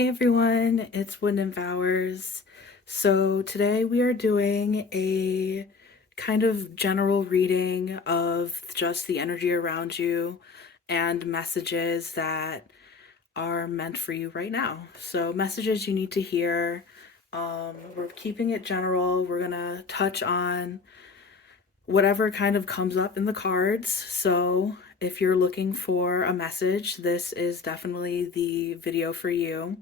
Hey everyone, it's Wood Nymph Hours. So today we are doing a kind of general reading of just the energy around you and messages that are meant for you right now. So messages you need to hear. We're keeping it general. We're gonna touch on whatever kind of comes up in the cards. So if you're looking for a message, this is definitely the video for you.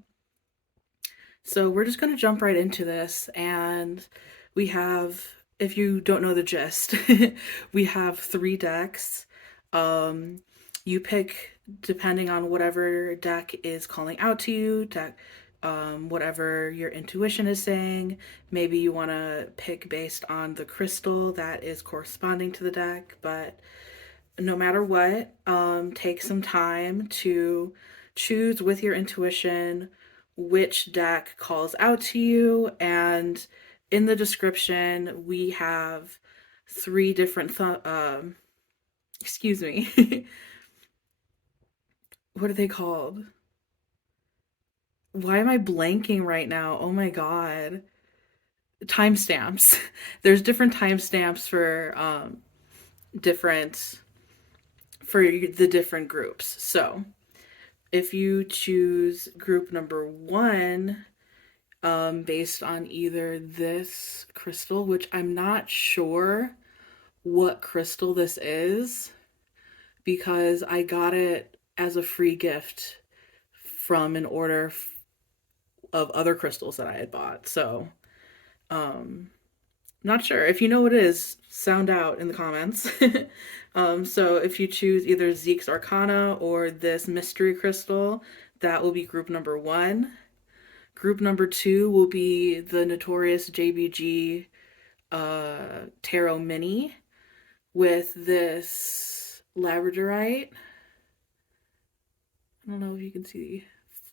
So we're just going to jump right into this. And we have, if you don't know the gist, we have 3 decks. Um, you pick depending on whatever deck is calling out to you, whatever your intuition is saying. Maybe you want to pick based on the crystal that is corresponding to the deck, but no matter what, take some time to choose with your intuition which deck calls out to you. And in the description, we have 3 different, excuse me, what are they called? Why am I blanking right now? Oh my God. Timestamps. There's different timestamps different, for the different groups. So if you choose group number 1, based on either this crystal, which I'm not sure what crystal this is because I got it as a free gift from an order of other crystals that I had bought. So, not sure. If you know what it is, sound out in the comments. So if you choose either Zeke's Arcana or this mystery crystal, that will be group number 1. Group number 2 will be the Notorious JBG Tarot Mini with this Labradorite. I don't know if you can see.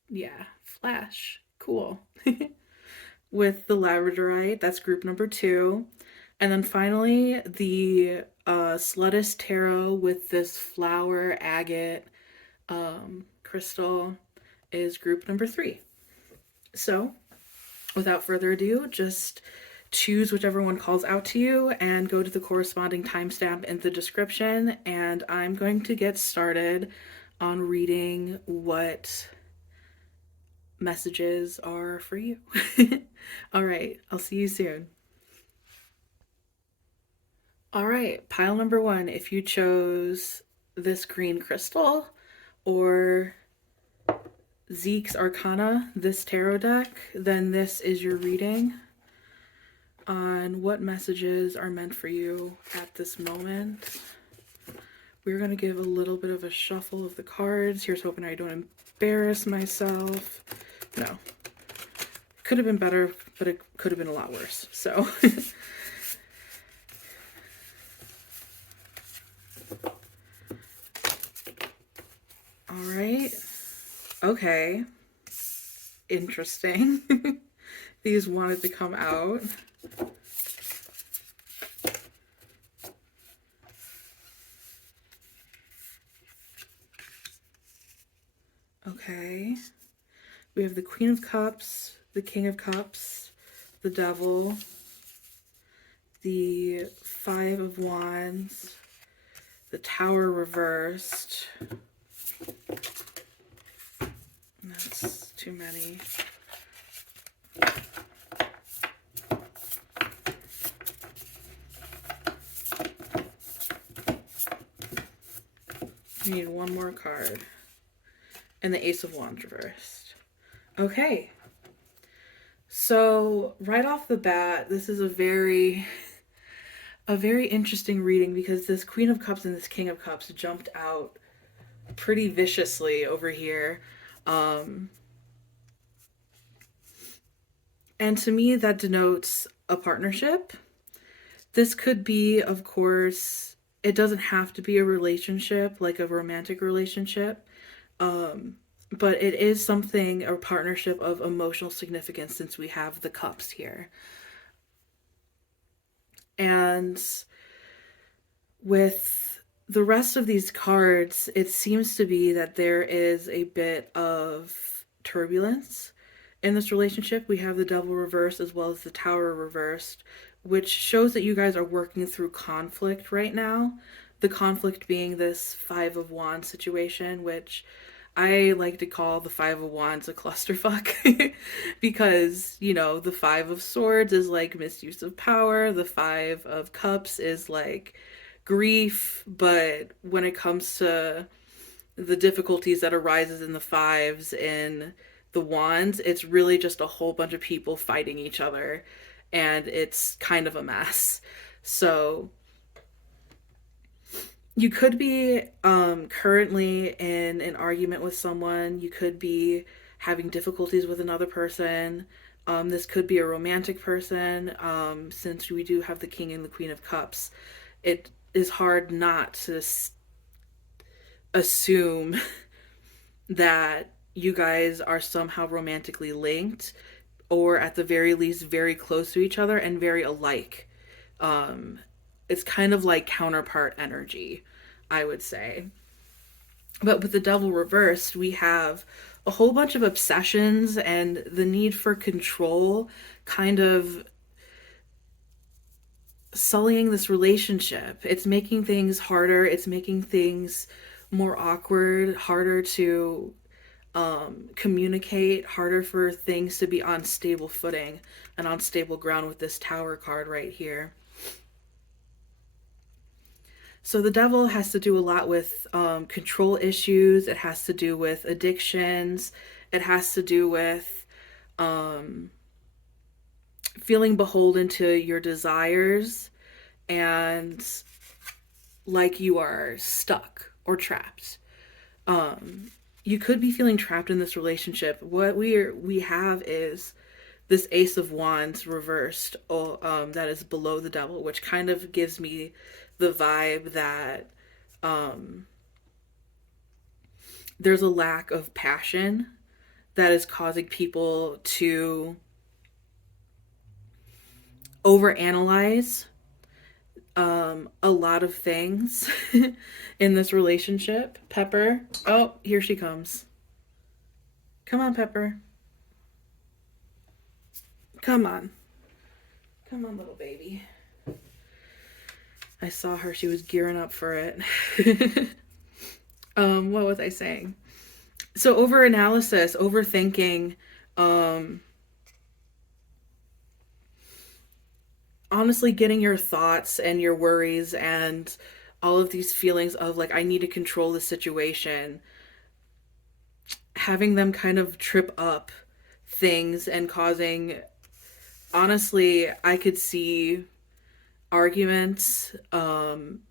Yeah, flash. Cool. With the Labradorite, that's group number 2. And then finally, the Slutist Tarot with this flower agate crystal is group number 3. So, without further ado, just choose whichever one calls out to you and go to the corresponding timestamp in the description. And I'm going to get started on reading what messages are for you. All right, I'll see you soon. All right, pile number 1, if you chose this green crystal or Zeke's Arcana, this tarot deck, then this is your reading on what messages are meant for you at this moment. We're going to give a little bit of a shuffle of the cards. Here's hoping I don't embarrass myself. No. Could have been better, but it could have been a lot worse. So, all right. Okay. Interesting. These wanted to come out. Okay. We have the Queen of Cups, the King of Cups, the Devil, the 5 of Wands, the Tower reversed. That's too many. We need one more card. And the Ace of Wands reversed. Okay. So right off the bat, this is a very interesting reading because this Queen of Cups and this King of Cups jumped out pretty viciously over here. And to me, that denotes a partnership. This could be, of course, it doesn't have to be a relationship, like a romantic relationship. But it is something, a partnership of emotional significance since we have the cups here. And with the rest of these cards, it seems to be that there is a bit of turbulence In this relationship, we have the Devil reversed as well as the Tower reversed, which shows that you guys are working through conflict right now. The conflict being this Five of Wands situation, which I like to call the Five of Wands a clusterfuck because, you know, the Five of Swords is like misuse of power, the Five of Cups is like grief, but when it comes to the difficulties that arises in the fives in the wands, it's really just a whole bunch of people fighting each other, and it's kind of a mess. So you could be currently in an argument with someone. You could be having difficulties with another person. This could be a romantic person. Since we do have the King and the Queen of Cups, it is hard not to assume that you guys are somehow romantically linked, or at the very least very close to each other and very alike. Um, it's kind of like counterpart energy, I would say. But with the Devil reversed, we have a whole bunch of obsessions and the need for control kind of sullying this relationship. It's making things harder, it's making things more awkward, harder to communicate, harder for things to be on stable footing and on stable ground with this Tower card right here. So the Devil has to do a lot with control issues. It has to do with addictions. It has to do with feeling beholden to your desires and like you are stuck or trapped. You could be feeling trapped in this relationship. What we have is this Ace of Wands reversed, that is below the Devil, which kind of gives me the vibe that there's a lack of passion that is causing people to overanalyze a lot of things in this relationship. Pepper. Oh, here she comes. Come on, Pepper. Come on. Come on, little baby. I saw her. She was gearing up for it. What was I saying? So overanalysis, overthinking, honestly getting your thoughts and your worries and all of these feelings of like I need to control the situation, having them kind of trip up things and causing, honestly, I could see arguments,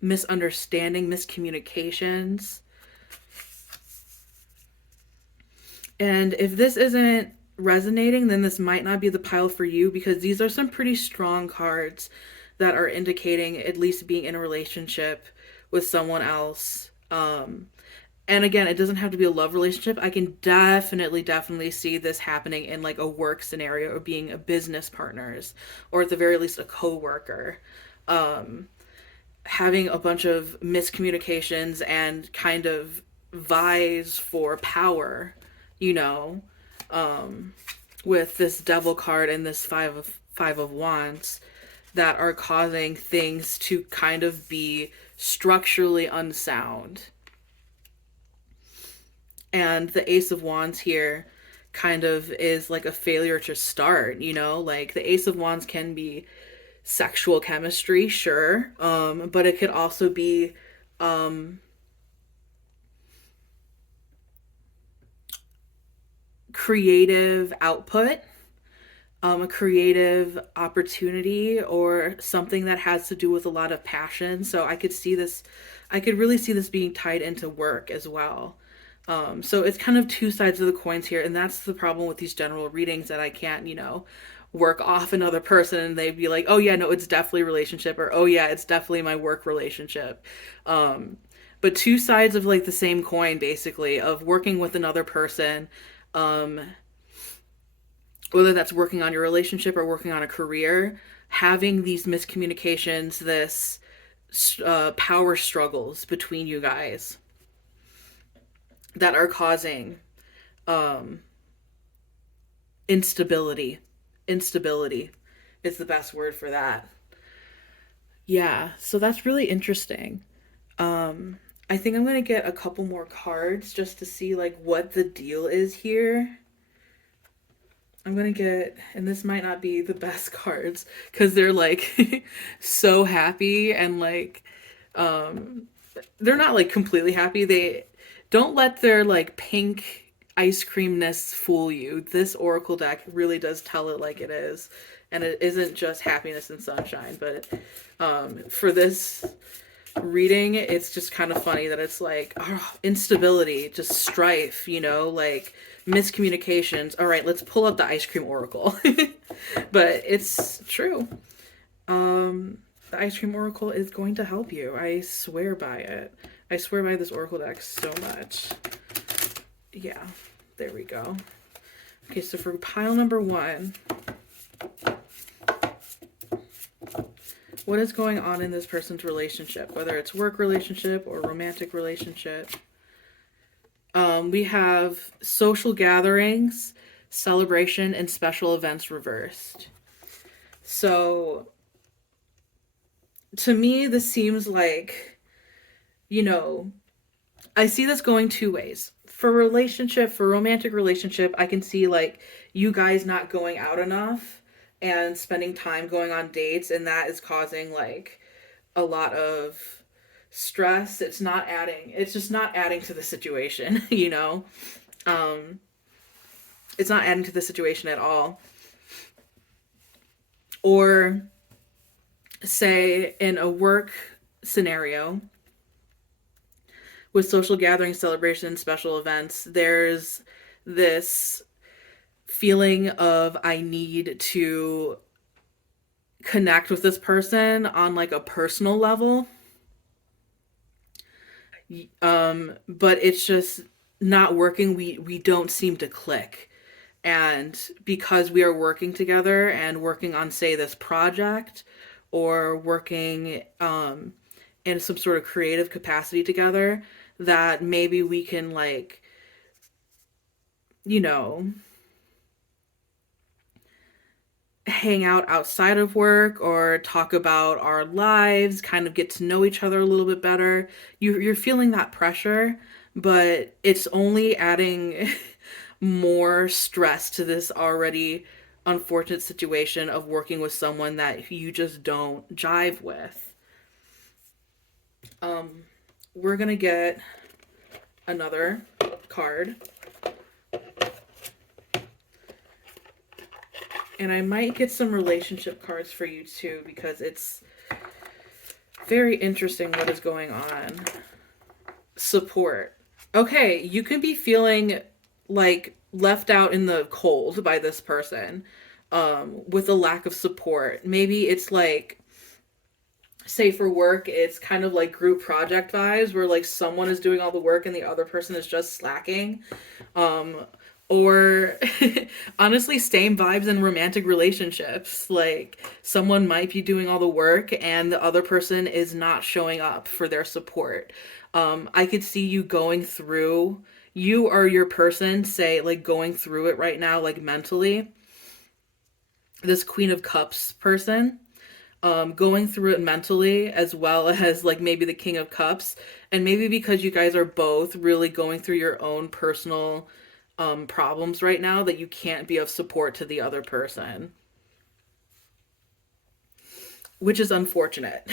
misunderstanding, miscommunications. And if this isn't resonating, then this might not be the pile for you, because these are some pretty strong cards that are indicating at least being in a relationship with someone else. And again, it doesn't have to be a love relationship. I can definitely see this happening in like a work scenario, or being a business partners, or at the very least a co-worker. Having a bunch of miscommunications and kind of vies for power, you know, with this Devil card and this five of Wands, that are causing things to kind of be structurally unsound. And the Ace of Wands here kind of is like a failure to start, you know, like the Ace of Wands can be sexual chemistry, sure, but it could also be creative output, a creative opportunity, or something that has to do with a lot of passion. So I could really see this being tied into work as well. So it's kind of two sides of the coins here, and that's the problem with these general readings, that I can't, you know, work off another person and they'd be like, oh yeah, no, it's definitely a relationship, or oh yeah, it's definitely my work relationship. But two sides of like the same coin, basically, of working with another person, um, whether that's working on your relationship or working on a career, having these miscommunications, this power struggles between you guys that are causing instability. Instability is the best word for that. Yeah, so that's really interesting. I think I'm going to get a couple more cards just to see like what the deal is here. I'm going to get, and this might not be the best cards because they're like so happy and like they're not like completely happy. They don't let their like pink ice creamness fool you. This oracle deck really does tell it like it is, and it isn't just happiness and sunshine. But for this reading, it's just kind of funny that it's like instability, just strife, you know, like miscommunications. All right, let's pull up the ice cream oracle. But it's true. The ice cream oracle is going to help you. I swear by it. I swear by this oracle deck so much. Yeah, there we go. Okay, so for pile number 1, what is going on in this person's relationship, whether it's work relationship or romantic relationship? We have social gatherings, celebration, and special events reversed. So to me, this seems like, you know, I see this going two ways. For relationship, for romantic relationship, I can see like you guys not going out enough and spending time going on dates, and that is causing like a lot of stress. It's just not adding to the situation, you know? It's not adding to the situation at all. Or say in a work scenario with social gatherings, celebrations, special events, there's this feeling of I need to connect with this person on like a personal level. But it's just not working. We don't seem to click. And because we are working together and working on, say, this project or working in some sort of creative capacity together, that maybe we can, like, you know, hang out outside of work or talk about our lives, kind of get to know each other a little bit better. You're feeling that pressure, but it's only adding more stress to this already unfortunate situation of working with someone that you just don't jive with. We're gonna get another card. And I might get some relationship cards for you too, because it's very interesting what is going on. Support. Okay, you can be feeling like left out in the cold by this person, with a lack of support. Maybe it's like, say for work, it's kind of like group project vibes where like someone is doing all the work and the other person is just slacking. Or honestly, same vibes in romantic relationships. Like someone might be doing all the work and the other person is not showing up for their support. I could see you going through, you or your person, say, like going through it right now, like mentally. This Queen of Cups person, going through it mentally, as well as like maybe the King of Cups. And maybe because you guys are both really going through your own personal problems right now, that you can't be of support to the other person, which is unfortunate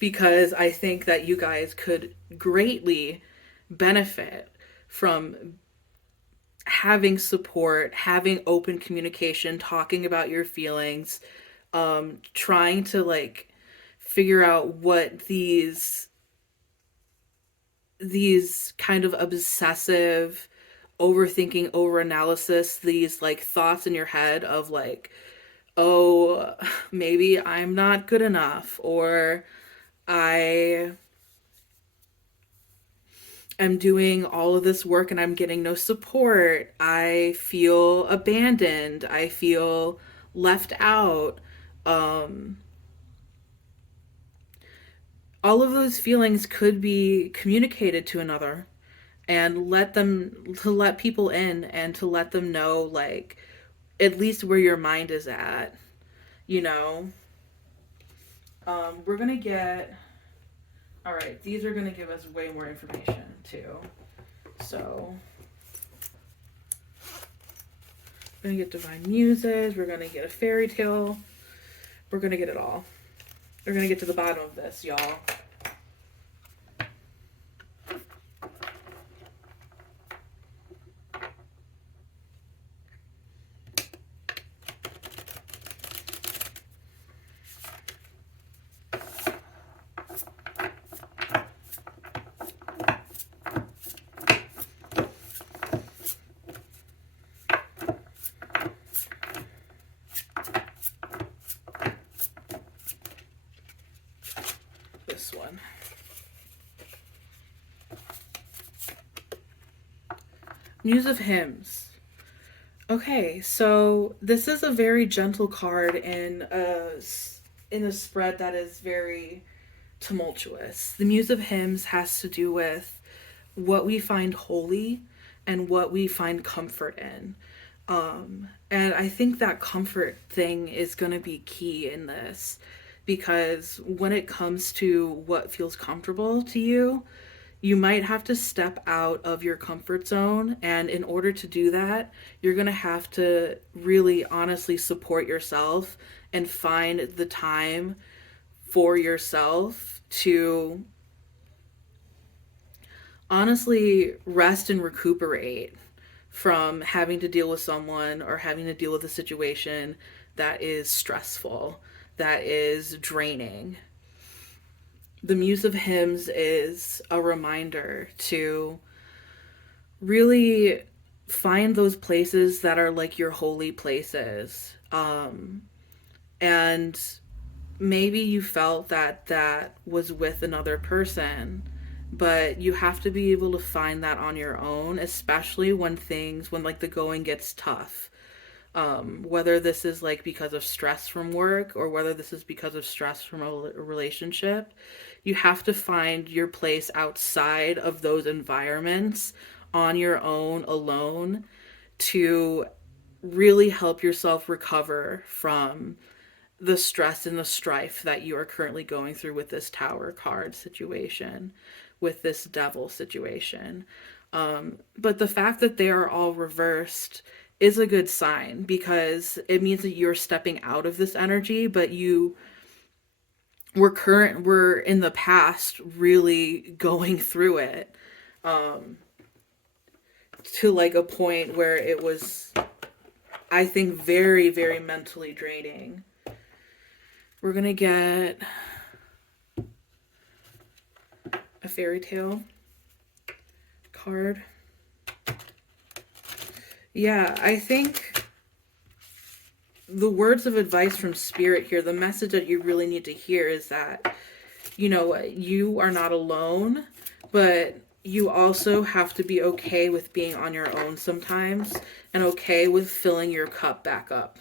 because I think that you guys could greatly benefit from having support, having open communication, talking about your feelings, trying to like figure out what these kind of obsessive overthinking, overanalysis, these like thoughts in your head of like, oh, maybe I'm not good enough, or I am doing all of this work and I'm getting no support. I feel abandoned. I feel left out. All of those feelings could be communicated to another, and let people in and to let them know like at least where your mind is at, you know. We're gonna get, all right, these are gonna give us way more information too. So we're gonna get divine muses, we're gonna get a fairy tale, we're gonna get it all. We're gonna get to the bottom of this, y'all. This one. Muse of Hymns. Okay, so this is a very gentle card in a spread that is very tumultuous. The Muse of Hymns has to do with what we find holy and what we find comfort in. And I think that comfort thing is going to be key in this, because when it comes to what feels comfortable to you, you might have to step out of your comfort zone. And in order to do that, you're going to have to really honestly support yourself and find the time for yourself to honestly rest and recuperate from having to deal with someone or having to deal with a situation that is stressful, that is draining. The Muse of Hymns is a reminder to really find those places that are like your holy places. And maybe you felt that that was with another person, but you have to be able to find that on your own, especially when like the going gets tough. Whether this is like because of stress from work or whether this is because of stress from a relationship, you have to find your place outside of those environments on your own, alone, to really help yourself recover from the stress and the strife that you are currently going through with this Tower card situation, with this Devil situation. But the fact that they are all reversed is a good sign, because it means that you're stepping out of this energy, but we're in the past really going through it, to like a point where it was, I think, very, very mentally draining. We're gonna get a fairy tale card. Yeah, I think the words of advice from Spirit here, the message that you really need to hear is that, you know, you are not alone, but you also have to be okay with being on your own sometimes, and okay with filling your cup back up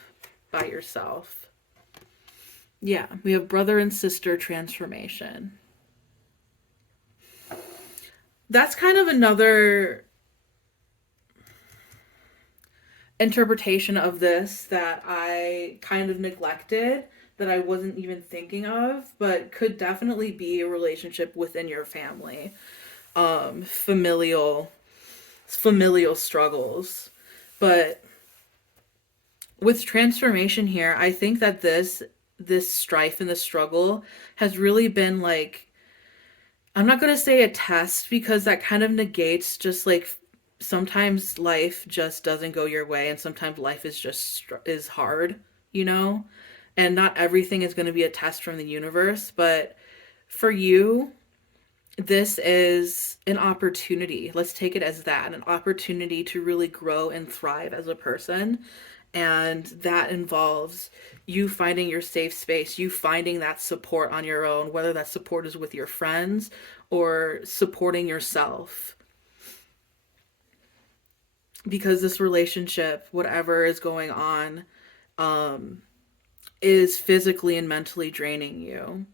by yourself. Yeah, we have brother and sister transformation. That's kind of another interpretation of this that I kind of neglected, that I wasn't even thinking of, but could definitely be a relationship within your family. Familial struggles. But with transformation here, I think that this strife and the struggle has really been like, I'm not going to say a test, because that kind of negates just like sometimes life just doesn't go your way, and sometimes life is just is hard, you know? And not everything is going to be a test from the universe, but for you, this is an opportunity. Let's take it as that, an opportunity to really grow and thrive as a person. And that involves you finding your safe space, you finding that support on your own, whether that support is with your friends or supporting yourself. Because this relationship, whatever is going on, is physically and mentally draining you.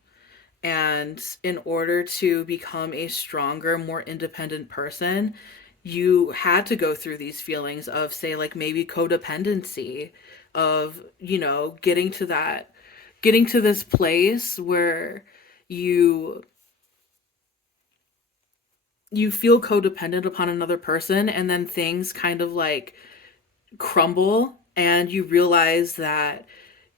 And in order to become a stronger, more independent person, you had to go through these feelings of, say, like maybe codependency, of, getting to this place where you you feel codependent upon another person, and then things kind of like crumble, and you realize that,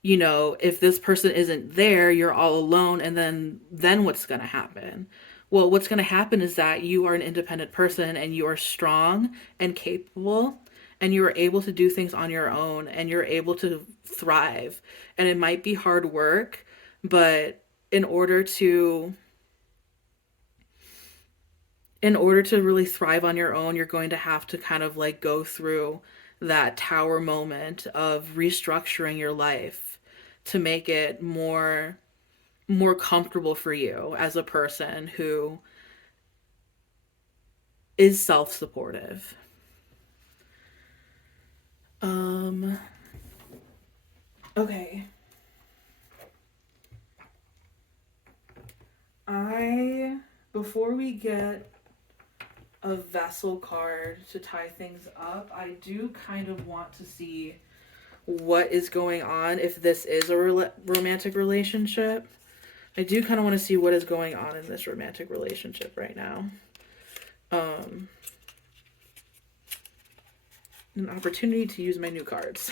if this person isn't there, you're all alone, and then what's going to happen? Well, what's going to happen is that you are an independent person, and you are strong and capable, and you are able to do things on your own, and you're able to thrive. And it might be hard work, but in order to in order to really thrive on your own, you're going to have to kind of like go through that tower moment of restructuring your life to make it more comfortable for you as a person who is self-supportive. Um okay. I Before we get a vessel card to tie things up, I do kind of want to see what is going on if this is a romantic relationship. I do kind of want to see what is going on in this romantic relationship right now. Um, an opportunity to use my new cards,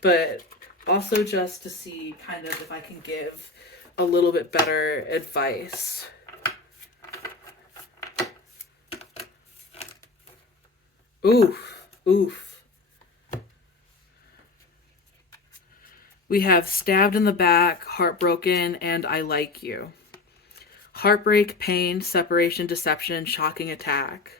but also just to see kind of if I can give a little bit better advice. Oof, oof. We have stabbed in the back, heartbroken, and I like you. Heartbreak, pain, separation, deception, shocking attack.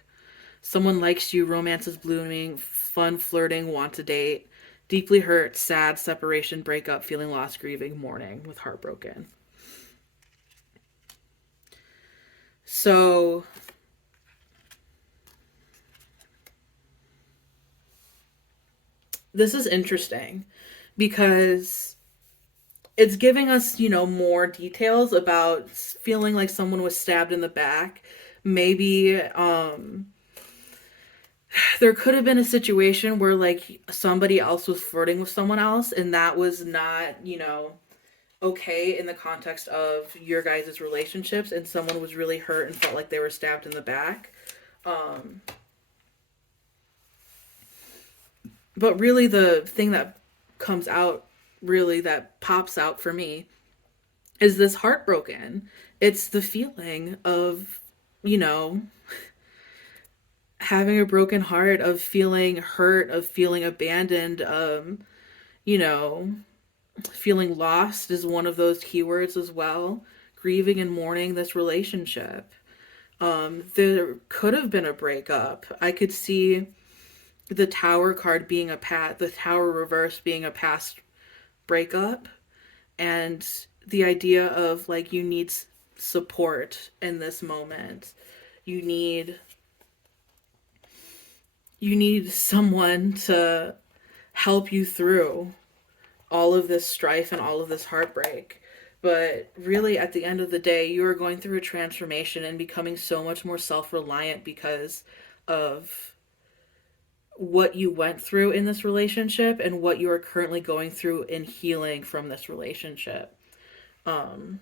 Someone likes you, romance is blooming, fun, flirting, want to date. Deeply hurt, sad, separation, breakup, feeling lost, grieving, mourning, with heartbroken. So, this is interesting because it's giving us, more details about feeling like someone was stabbed in the back. Maybe there could have been a situation where like somebody else was flirting with someone else, and that was not, okay in the context of your guys' relationships, and someone was really hurt and felt like they were stabbed in the back. Um, but really the thing that comes out, really that pops out for me, is this heartbroken. It's the feeling of, you know, having a broken heart, of feeling hurt, of feeling abandoned, you know, feeling lost is one of those keywords as well. Grieving and mourning this relationship. There could have been a breakup. I could see the tower card being the tower reverse being a past breakup, and the idea of like you need support in this moment. You need someone to help you through all of this strife and all of this heartbreak. But really, at the end of the day, you are going through a transformation and becoming so much more self-reliant because of what you went through in this relationship and what you are currently going through in healing from this relationship. Um,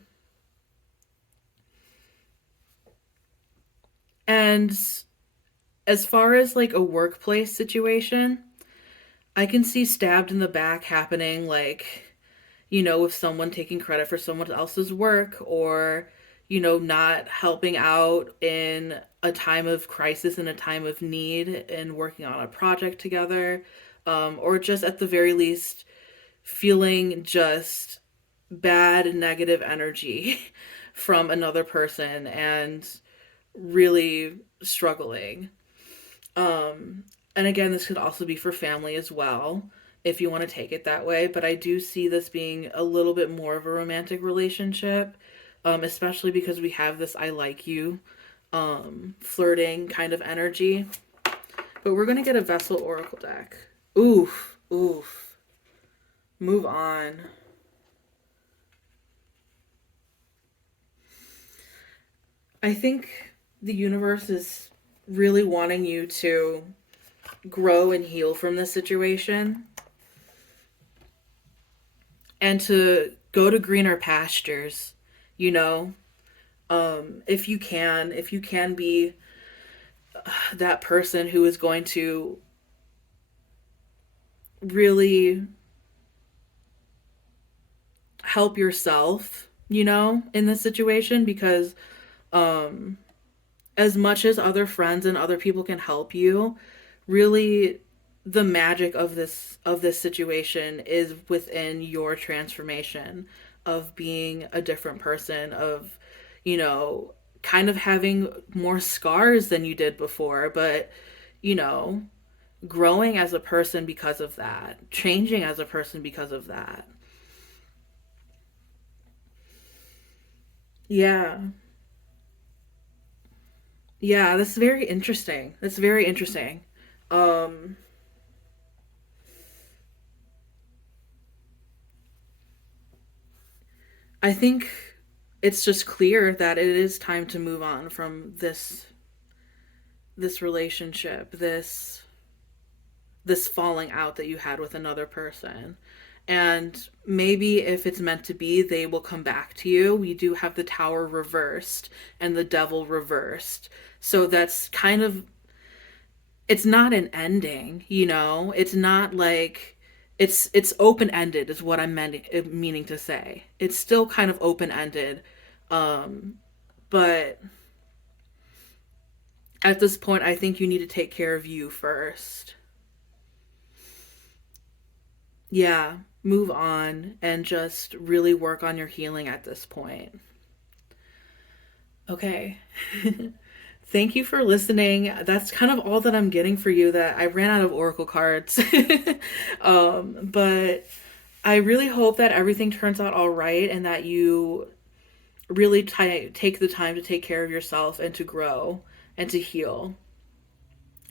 and as far as like a workplace situation, I can see stabbed in the back happening, like, with someone taking credit for someone else's work, or, not helping out in a time of crisis, in a time of need, and working on a project together, or just at the very least feeling just bad negative energy from another person and really struggling. And again, this could also be for family as well, if you want to take it that way. But I do see this being a little bit more of a romantic relationship, especially because we have this I like you, flirting kind of energy. But we're going to get a Vessel Oracle deck. Oof, oof. Move on. I think the universe is really wanting you to grow and heal from this situation and to go to greener pastures, you know? If you can be that person who is going to really help yourself, in this situation, because um as much as other friends and other people can help you, really the magic of this situation is within your transformation of being a different person, of you know kind of having more scars than you did before, but you know growing as a person because of that, changing as a person because of that. Yeah. Yeah, that's very interesting. That's very interesting. Um I think it's just clear that it is time to move on from this relationship, this falling out that you had with another person. And maybe if it's meant to be, they will come back to you. We do have the tower reversed and the devil reversed. So that's kind of, it's not an ending, It's not like it's open ended is what meaning to say. It's still kind of open ended. But at this point, I think you need to take care of you first. Yeah, move on and just really work on your healing at this point. Okay. Thank you for listening. That's kind of all that I'm getting for you. That I ran out of oracle cards. But I really hope that everything turns out all right and that you really take the time to take care of yourself and to grow and to heal.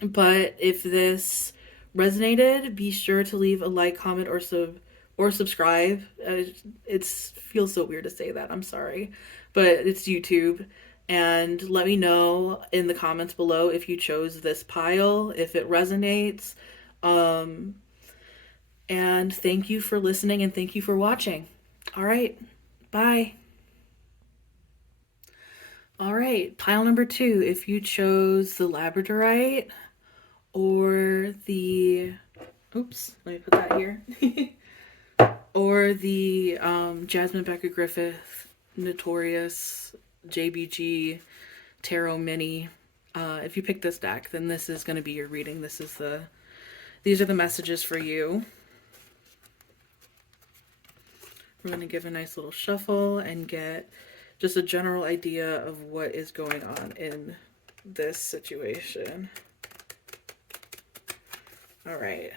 But if this resonated, be sure to leave a like, comment, or subscribe. It feels so weird to say that. I'm sorry, but it's YouTube. And let me know in the comments below if you chose this pile, if it resonates. Um, and thank you for listening and thank you for watching. All right, bye. All right, pile number 2. If you chose the Labradorite or the, oops, let me put that here, or the Jasmine Becker Griffith Notorious JBG Tarot Mini. If you pick this deck, then this is going to be your reading. These are the messages for you. We're going to give a nice little shuffle and get just a general idea of what is going on in this situation. All right.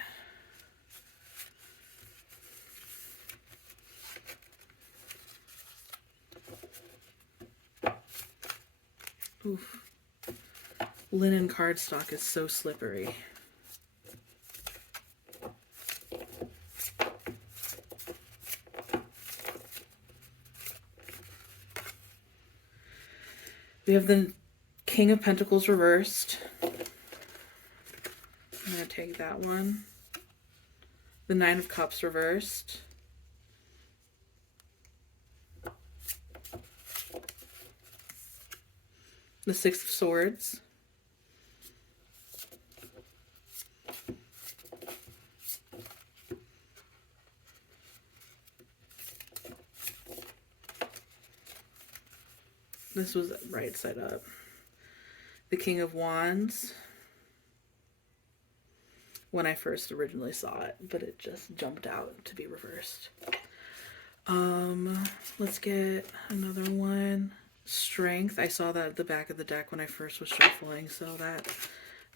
Oof. Linen cardstock is so slippery. We have the King of Pentacles reversed. I'm going to take that one. The Nine of Cups reversed. The Six of Swords. This was right side up. The King of Wands. When I first originally saw it, but it just jumped out to be reversed. Let's get another one. Strength. I saw that at the back of the deck when I first was shuffling, so that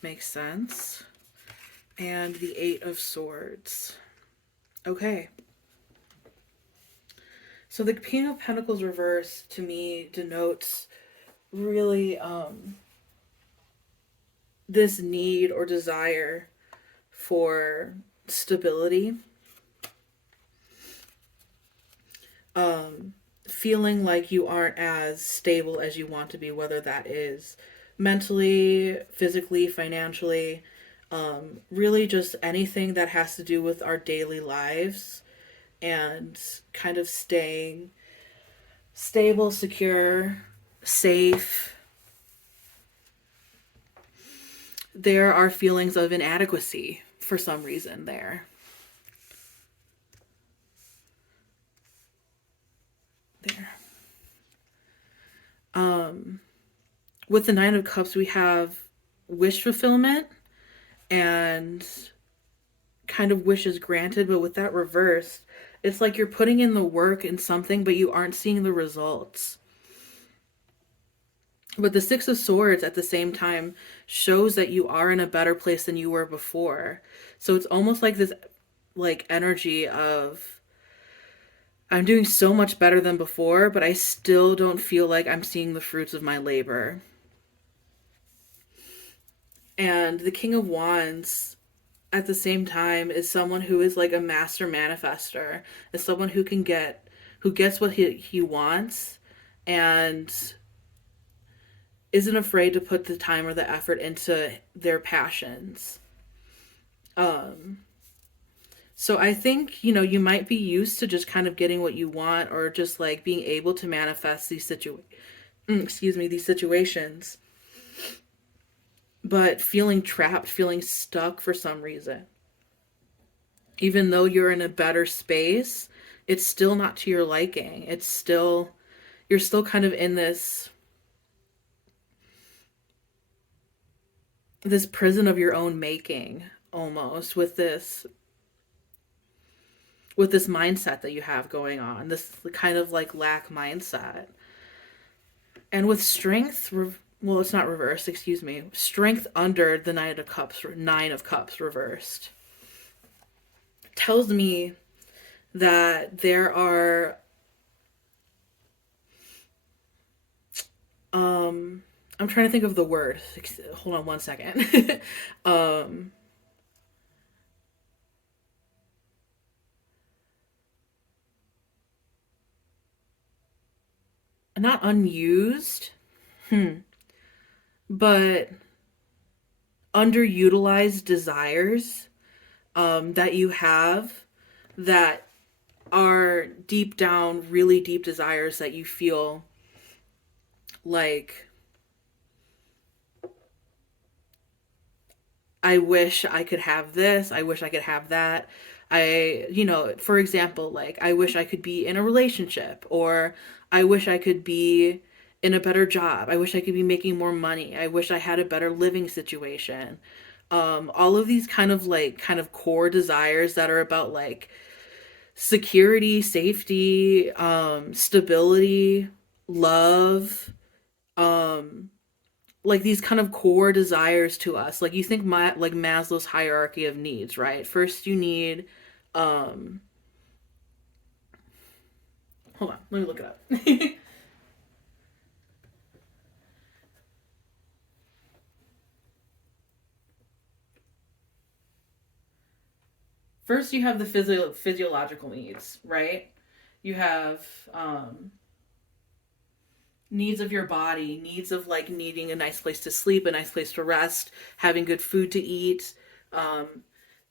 makes sense. And the Eight of Swords. Okay. So the King of Pentacles reverse to me denotes really this need or desire for stability. Feeling like you aren't as stable as you want to be, whether that is mentally, physically, financially, really just anything that has to do with our daily lives and kind of staying stable, secure, safe. There are feelings of inadequacy for some reason there. There. With the Nine of Cups, we have wish fulfillment and kind of wishes granted, but with that reversed, it's like you're putting in the work in something, but you aren't seeing the results. But the Six of Swords at the same time shows that you are in a better place than you were before. So it's almost like this like energy of I'm doing so much better than before, but I still don't feel like I'm seeing the fruits of my labor. And the King of Wands at the same time is someone who is like a master manifester, is someone who gets what he wants and isn't afraid to put the time or the effort into their passions. So I think, you might be used to just kind of getting what you want or just like being able to manifest these situations, but feeling trapped, feeling stuck for some reason. Even though you're in a better space, it's still not to your liking. You're still kind of in this prison of your own making almost with this mindset that you have going on, this kind of like lack mindset. And with strength, well, it's not reversed, excuse me. Strength under the Nine of Cups reversed tells me that there are I'm trying to think of the word. Hold on one second. Not unused, but underutilized desires that you have that are deep down, really deep desires that you feel like I wish I could have this, I wish I could have that. For example, like I wish I could be in a relationship, or I wish I could be in a better job. I wish I could be making more money. I wish I had a better living situation. All of these kind of core desires that are about like security, safety, stability, love, um, like these kind of core desires to us. Like you think like Maslow's hierarchy of needs, right? First you need um hold on, let me look it up. First you have the physiological needs, right? You have needs of your body, needs of like needing a nice place to sleep, a nice place to rest, having good food to eat. Um,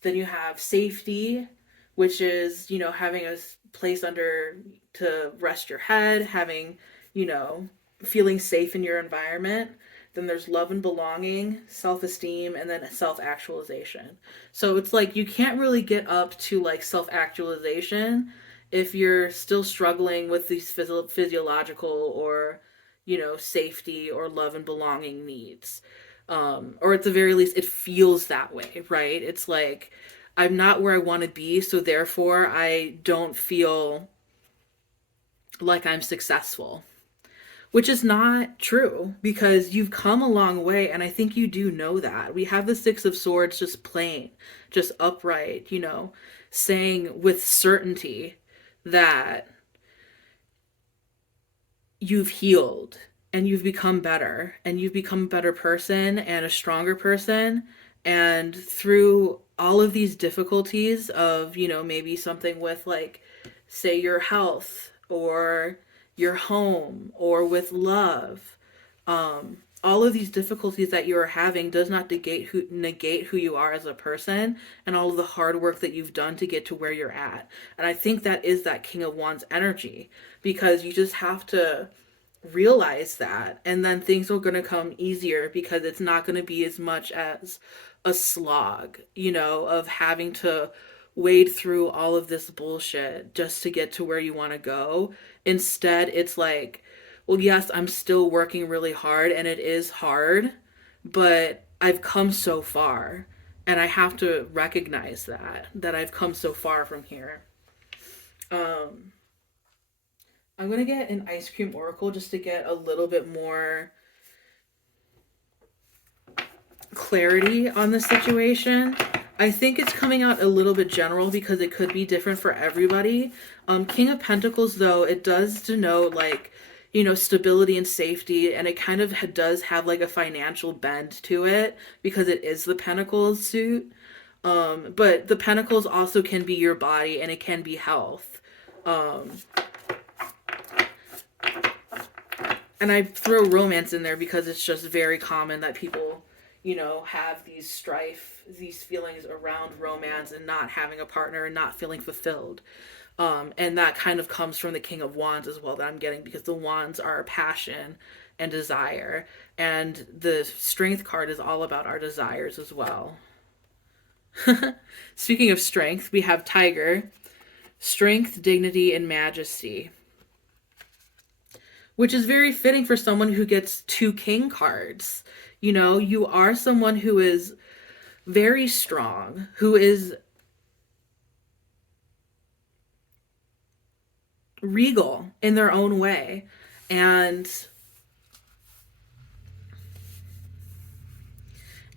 then you have safety, which is, having a place under to rest your head, having, you know, feeling safe in your environment. Then there's love and belonging, self esteem, and then self actualization. So it's like you can't really get up to like self actualization if you're still struggling with these physiological or, safety or love and belonging needs. Or at the very least, it feels that way, right? It's like, I'm not where I want to be, so therefore I don't feel like I'm successful. Which is not true because you've come a long way, and I think you do know that. We have the Six of Swords just plain, just upright, saying with certainty that you've healed and you've become better and you've become a better person and a stronger person. And through all of these difficulties of, maybe something with like, say, your health or your home or with love, all of these difficulties that you are having does not negate who you are as a person and all of the hard work that you've done to get to where you're at. And I think that is that King of Wands energy, because you just have to realize that, and then things are going to come easier, because it's not going to be as much as a slog, you know, of having to wade through all of this bullshit just to get to where you want to go. Instead, it's like, well, yes, I'm still working really hard and it is hard, but I've come so far, and I have to recognize that I've come so far from here. um I'm gonna get an ice cream oracle just to get a little bit more clarity on the situation. I think it's coming out a little bit general because it could be different for everybody. King of Pentacles, though, it does denote, like, you know, stability and safety, and it kind of does have like a financial bend to it because it is the Pentacles suit. But the Pentacles also can be your body, and it can be health. Um, and I throw romance in there because it's just very common that people, you know, have these feelings around romance and not having a partner and not feeling fulfilled. And that kind of comes from the King of Wands as well, that I'm getting, because the wands are passion and desire, and the Strength card is all about our desires as well. Speaking of strength, we have Tiger, strength, dignity, and majesty, which is very fitting for someone who gets two king cards. You know, you are someone who is very strong, who is regal in their own way. And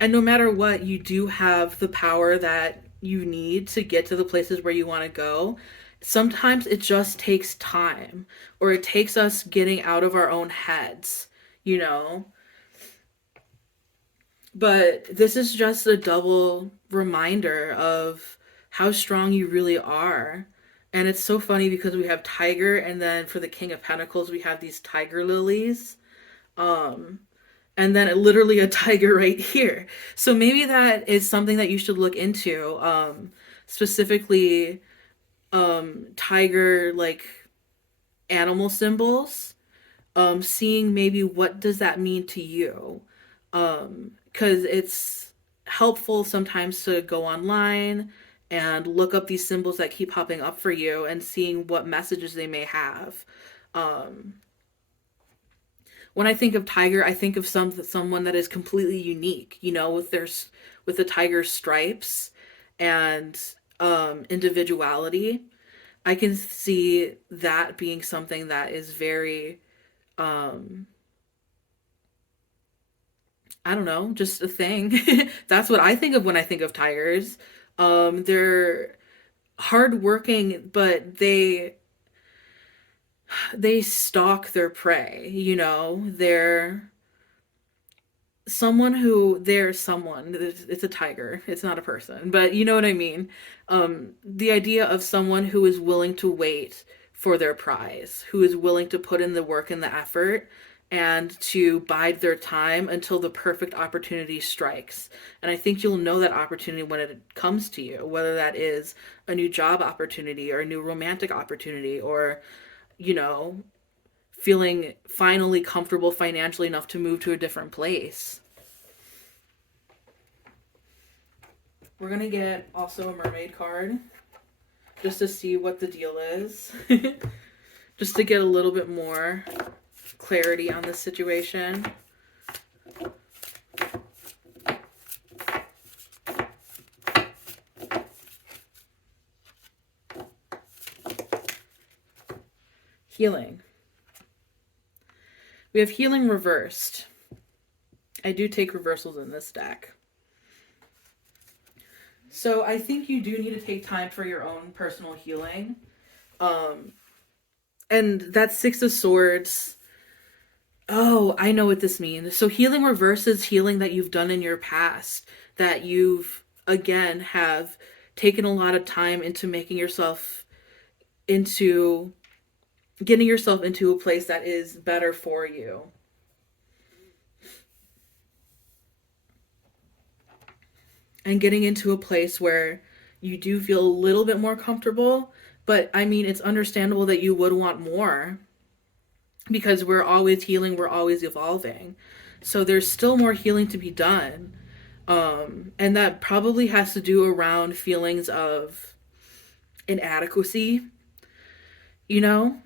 no matter what, you do have the power that you need to get to the places where you want to go. Sometimes it just takes time, or it takes us getting out of our own heads, you know? But this is just a double reminder of how strong you really are. And it's so funny because we have Tiger, and then for the King of Pentacles, we have these tiger lilies. Um, and then literally a tiger right here. So maybe that is something that you should look into. Specifically, tiger, like, animal symbols. Seeing maybe what does that mean to you. Because it's helpful sometimes to go online and look up these symbols that keep popping up for you and seeing what messages they may have. Um, when I think of tiger, I think of someone that is completely unique, you know, with the tiger stripes and individuality. I can see that being something that is very, um, I don't know, just a thing. That's what I think of when I think of tigers. They're hardworking, but they stalk their prey. You know, they're someone. It's a tiger. It's not a person, but you know what I mean. The idea of someone who is willing to wait for their prize, who is willing to put in the work and the effort, and to bide their time until the perfect opportunity strikes. And I think you'll know that opportunity when it comes to you, whether that is a new job opportunity or a new romantic opportunity, or, you know, feeling finally comfortable financially enough to move to a different place. We're going to get also a mermaid card just to see what the deal is. Just to get a little bit more clarity on this situation. Healing. We have healing reversed. I do take reversals in this deck. So I think you do need to take time for your own personal healing. And that Six of Swords. Oh, I know what this means. So healing reverse is healing that you've done in your past, that you've, again, have taken a lot of time into making yourself into getting yourself into a place that is better for you. and getting into a place where you do feel a little bit more comfortable. But I mean, it's understandable that you would want more because we're always healing, we're always evolving. So there's still more healing to be done. And that probably has to do around feelings of inadequacy, you know?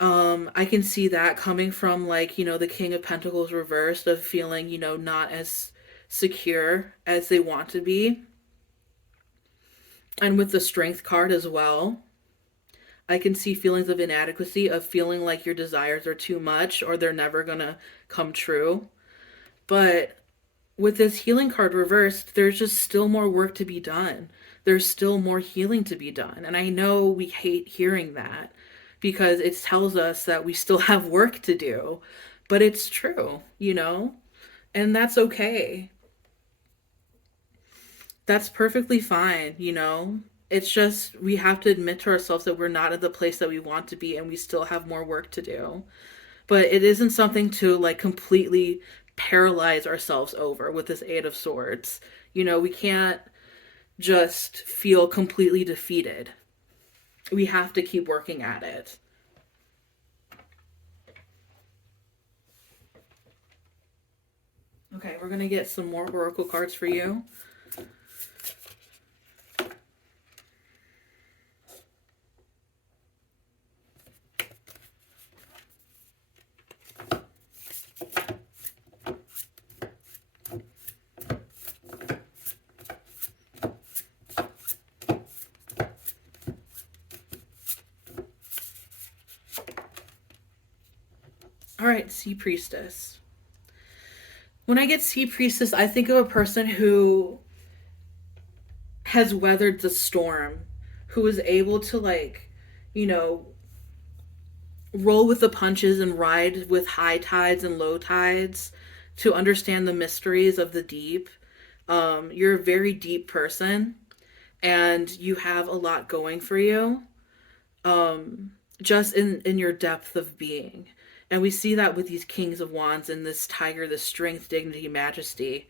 I can see that coming from, like, the King of Pentacles reversed, of feeling, not as secure as they want to be. And with the Strength card as well, I can see feelings of inadequacy, of feeling like your desires are too much or they're never gonna come true. But with this healing card reversed, there's just still more work to be done. There's still more healing to be done. And I know we hate hearing that because it tells us that we still have work to do. But it's true, And that's okay. That's perfectly fine. It's just we have to admit to ourselves that we're not at the place that we want to be and we still have more work to do. But it isn't something to, like, completely paralyze ourselves over with this Eight of Swords. We can't just feel completely defeated. We have to keep working at it. Okay, we're going to get some more oracle cards for you. All right, Sea Priestess. When I get Sea Priestess, I think of a person who has weathered the storm, who is able to, like, roll with the punches and ride with high tides and low tides to understand the mysteries of the deep. You're a very deep person and you have a lot going for you, just in your depth of being. And we see that with these Kings of Wands and this Tiger, this strength, dignity, majesty.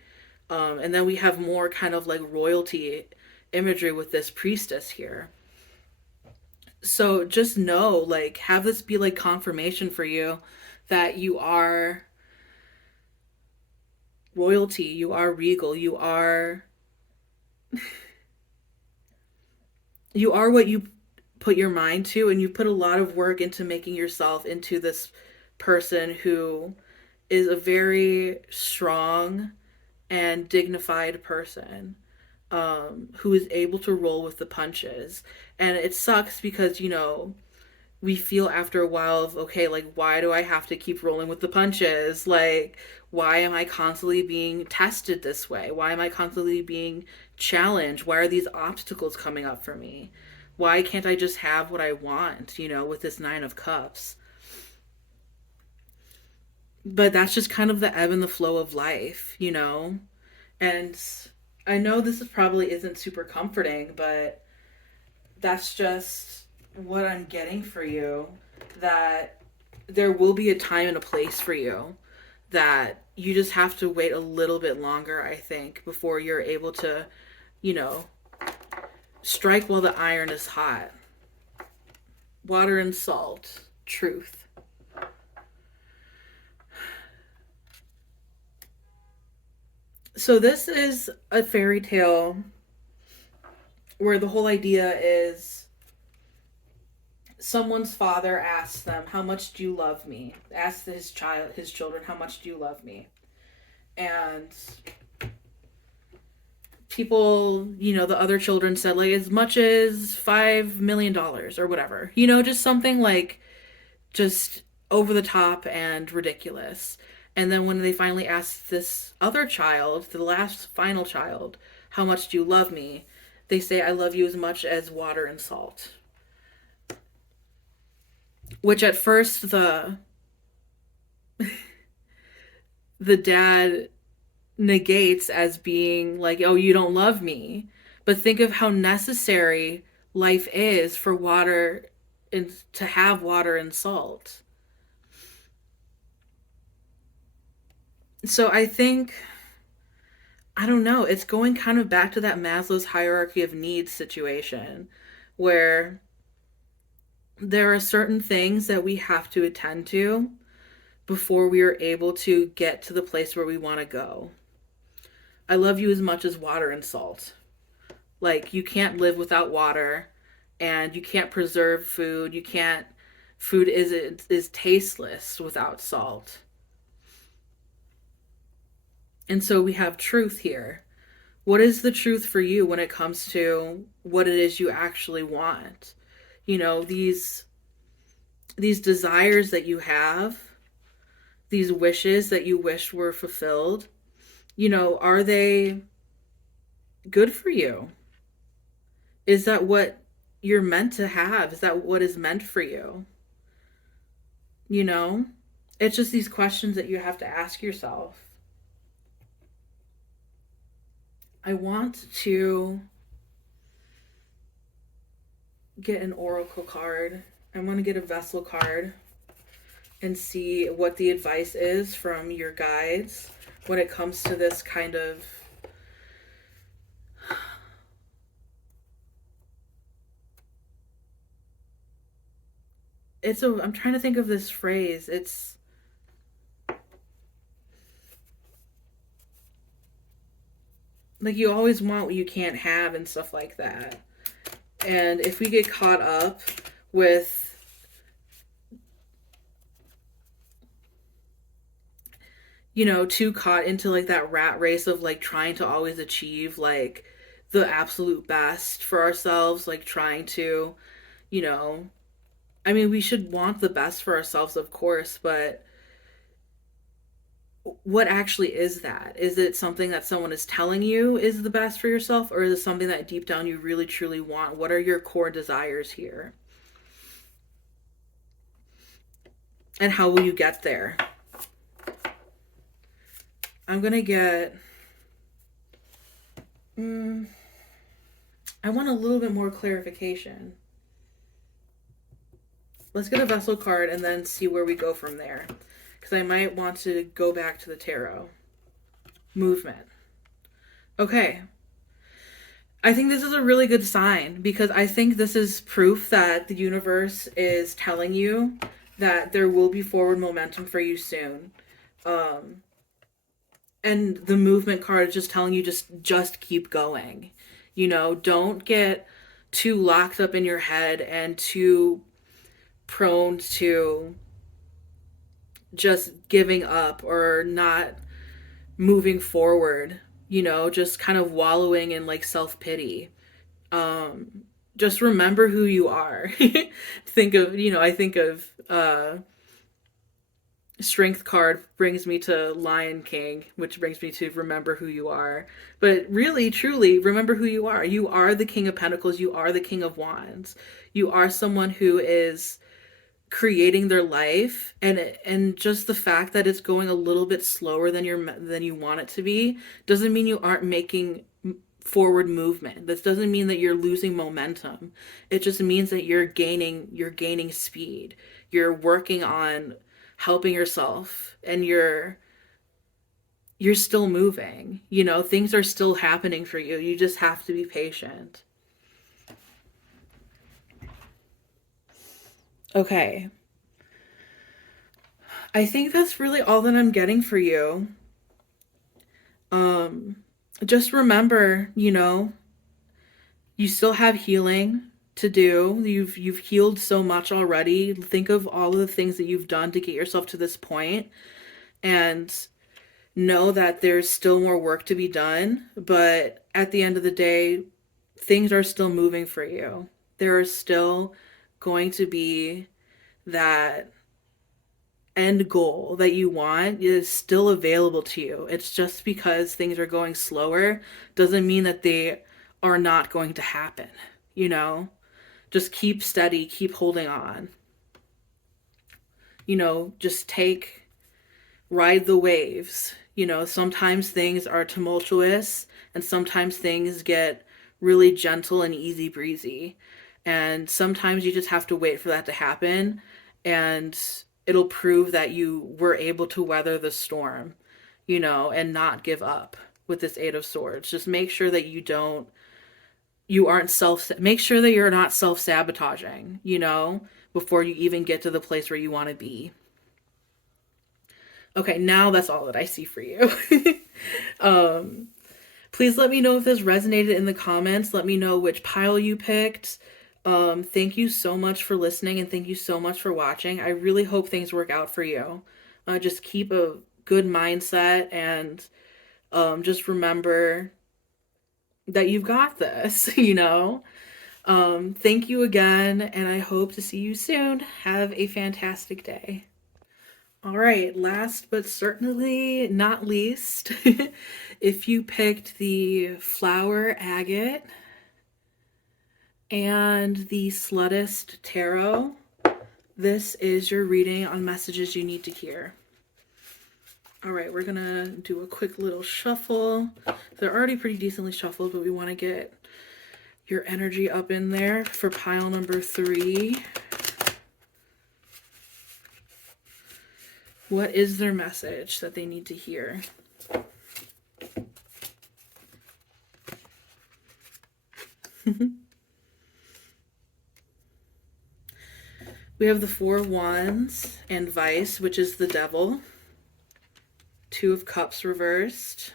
And then we have more kind of like royalty imagery with this Priestess here. So just know, like, have this be like confirmation for you that you are royalty, you are regal, you are what you put your mind to, and you put a lot of work into making yourself into this person who is a very strong and dignified person, who is able to roll with the punches. And it sucks because, we feel after a while of, okay, like, why do I have to keep rolling with the punches? Like, why am I constantly being tested this way? Why am I constantly being challenged? Why are these obstacles coming up for me? Why can't I just have what I want, with this Nine of Cups? But that's just kind of the ebb and the flow of life. And I know this is probably isn't super comforting, but that's just what I'm getting for you. That there will be a time and a place for you, that you just have to wait a little bit longer, I think, before you're able to, you know, strike while the iron is hot. Water and salt. Truth. So this is a fairy tale where the whole idea is someone's father asks them, how much do you love me? Asks his children, how much do you love me? And people, the other children said, like, as much as $5 million or whatever. Just something like just over the top and ridiculous. And then when they finally asked this other child, the last final child, how much do you love me? They say, I love you as much as water and salt. Which at first the dad negates as being like, oh, you don't love me. But think of how necessary life is for water and to have water and salt. So I think I don't know, it's going kind of back to that Maslow's hierarchy of needs situation where there are certain things that we have to attend to before we are able to get to the place where we want to go. I love you as much as water and salt. Like, you can't live without water, and you can't preserve food. You can't. Food is tasteless without salt. And so we have truth here. What is the truth for you when it comes to what it is you actually want? You know, these desires that you have, these wishes that you wish were fulfilled, you know, are they good for you? Is that what you're meant to have? Is that what is meant for you? You know? It's just these questions that you have to ask yourself. I want to get an oracle card. I want to get a vessel card and see what the advice is from your guides when it comes to this kind of I'm trying to think of this phrase. It's like you always want what you can't have and stuff like that. And if we get caught up with too caught into like that rat race of like trying to always achieve like the absolute best for ourselves, like trying to, you know, I mean, we should want the best for ourselves, of course, but what actually is that? Is it something that someone is telling you is the best for yourself, or is it something that deep down you really truly want? What are your core desires here? And how will you get there? I'm gonna get. I want a little bit more clarification. Let's get a vessel card and then see where we go from there. Because I might want to go back to the tarot. Movement. Okay. I think this is a really good sign because I think this is proof that the universe is telling you that there will be forward momentum for you soon. And the movement card is just telling you just keep going. You know, don't get too locked up in your head and too prone to just giving up or not moving forward, you know, just kind of wallowing in like self-pity. Just remember who you are. Think of, I think of strength card brings me to Lion King, which brings me to remember who you are. But really, truly, remember who you are. You are the King of Pentacles. You are the King of Wands. You are someone who is creating their life, and just the fact that it's going a little bit slower than you want it to be doesn't mean you aren't making forward movement. This doesn't mean that you're losing momentum. It just means that you're gaining speed. You're working on helping yourself, and you're still moving. You know, things are still happening for you. You just have to be patient. Okay. I think that's really all that I'm getting for you. Just remember, you still have healing to do. You've healed so much already. Think of all of the things that you've done to get yourself to this point and know that there's still more work to be done, but at the end of the day, things are still moving for you. There is still going to be that end goal that you want is still available to you. It's just because things are going slower doesn't mean that they are not going to happen, you know? Just keep steady, keep holding on. Just ride the waves. Sometimes things are tumultuous and sometimes things get really gentle and easy breezy. And sometimes you just have to wait for that to happen, and it'll prove that you were able to weather the storm, and not give up. with this Eight of Swords. Just make sure that make sure that you're not self-sabotaging, before you even get to the place where you want to be. Okay, now that's all that I see for you. Please let me know if this resonated in the comments. Let me know which pile you picked. Thank you so much for listening, and thank you so much for watching. I really hope things work out for you. Just keep a good mindset, and just remember that you've got this, Thank you again, and I hope to see you soon. Have a fantastic day. All right, last but certainly not least, if you picked the Flower Agate and the Slutist Tarot, this is your reading on messages you need to hear. All right, we're gonna do a quick little shuffle. They're already pretty decently shuffled, but we want to get your energy up in there for pile number 3. What is their message that they need to hear? We have the Four of Wands and Vice, which is the Devil. Two of Cups reversed.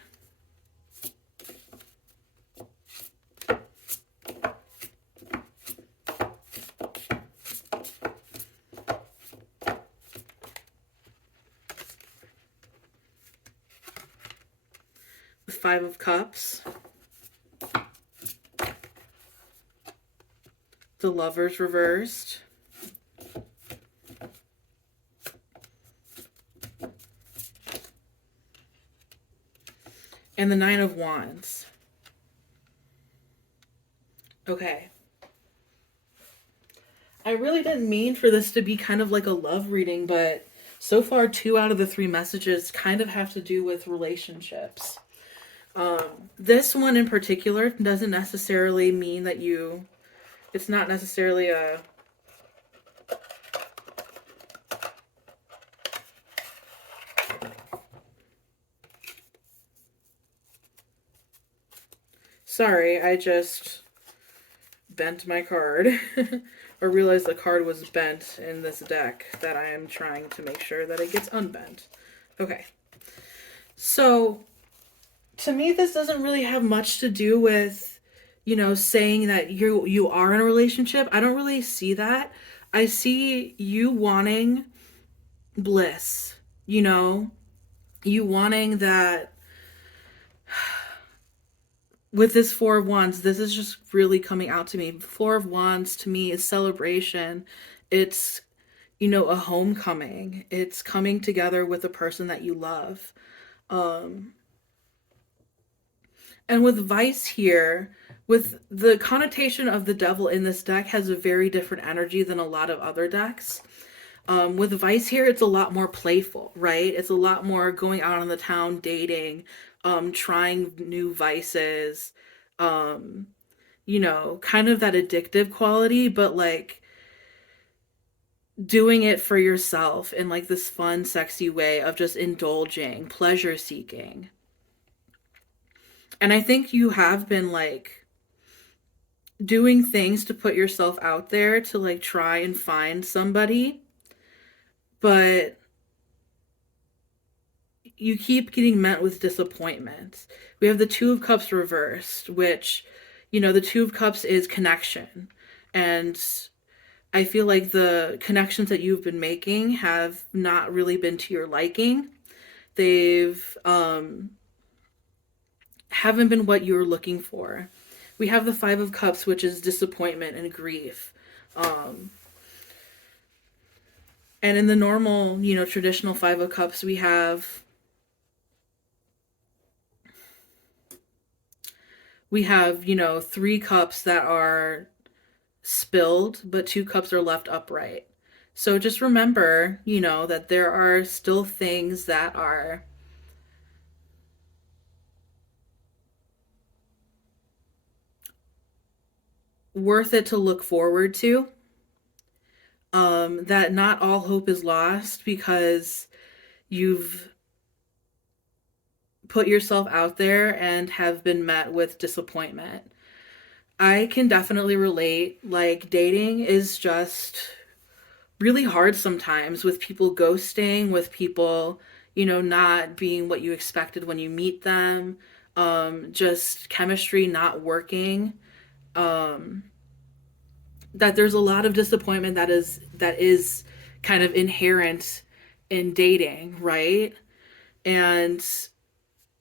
The Five of Cups. The Lovers reversed. And the Nine of Wands. Okay. I really didn't mean for this to be kind of like a love reading, but so far 2 out of the 3 messages kind of have to do with relationships. This one in particular doesn't necessarily mean that it's not necessarily a Sorry, I just bent my card or realized the card was bent in this deck that I am trying to make sure that it gets unbent. Okay. So to me, this doesn't really have much to do with, saying that you are in a relationship. I don't really see that. I see you wanting bliss, you wanting that. With this Four of Wands, this is just really coming out to me. Four of Wands to me is celebration. It's, a homecoming. It's coming together with a person that you love. And with Vice here, with the connotation of the Devil in this deck has a very different energy than a lot of other decks. With Vice here, it's a lot more playful, right? It's a lot more going out on the town, dating, trying new vices, kind of that addictive quality, but like doing it for yourself in like this fun, sexy way of just indulging, pleasure seeking. And I think you have been like doing things to put yourself out there to like try and find somebody, but you keep getting met with disappointment. We have the Two of Cups reversed, which, the Two of Cups is connection. And I feel like the connections that you've been making have not really been to your liking. They've haven't been what you were looking for. We have the Five of Cups, which is disappointment and grief. And in the normal, traditional Five of Cups, we have 3 cups that are spilled, but 2 cups are left upright. So just remember, that there are still things that are worth it to look forward to. That not all hope is lost because you've put yourself out there and have been met with disappointment. I can definitely relate. Like, dating is just really hard sometimes, with people ghosting, with people, not being what you expected when you meet them, just chemistry not working. Um, that there's a lot of disappointment that is kind of inherent in dating, right? And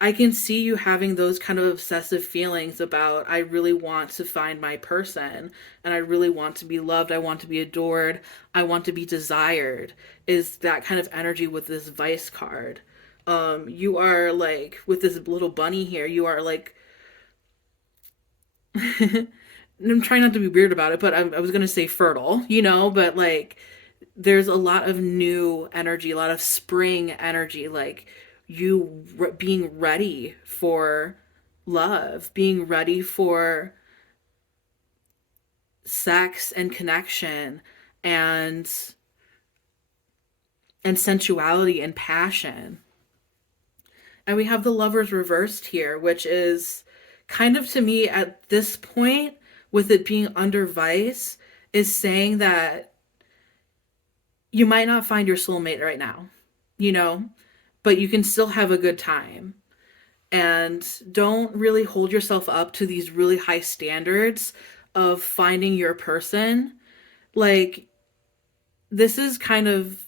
I can see you having those kind of obsessive feelings about, I really want to find my person and I really want to be loved. I want to be adored. I want to be desired, is that kind of energy with this vice card. You are like, with this little bunny here, you are like, I'm trying not to be weird about it, but I was going to say fertile, but like, there's a lot of new energy, a lot of spring energy, like you being ready for love, being ready for sex and connection and sensuality and passion. And we have the lovers reversed here, which is kind of, to me at this point, with it being under vice, is saying that you might not find your soulmate right now, you know, but you can still have a good time. And don't really hold yourself up to these really high standards of finding your person. Like, this is kind of,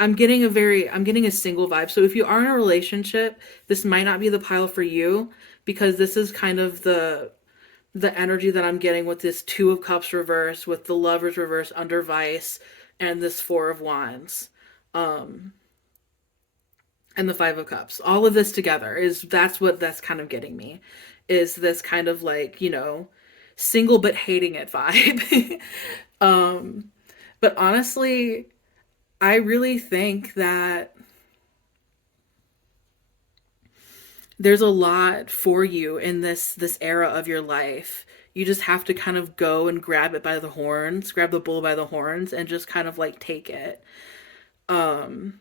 I'm getting a single vibe. So if you are in a relationship, this might not be the pile for you, because this is kind of the energy that I'm getting with this Two of Cups reverse, with the Lovers reverse under vice, and this Four of Wands. Um and the Five of Cups. All of this together is, that's kind of getting me. Is this kind of like, single but hating it vibe. um but honestly, I really think that there's a lot for you in this era of your life. You just have to kind of go and grab it by the horns, grab the bull by the horns, and just kind of like take it. Um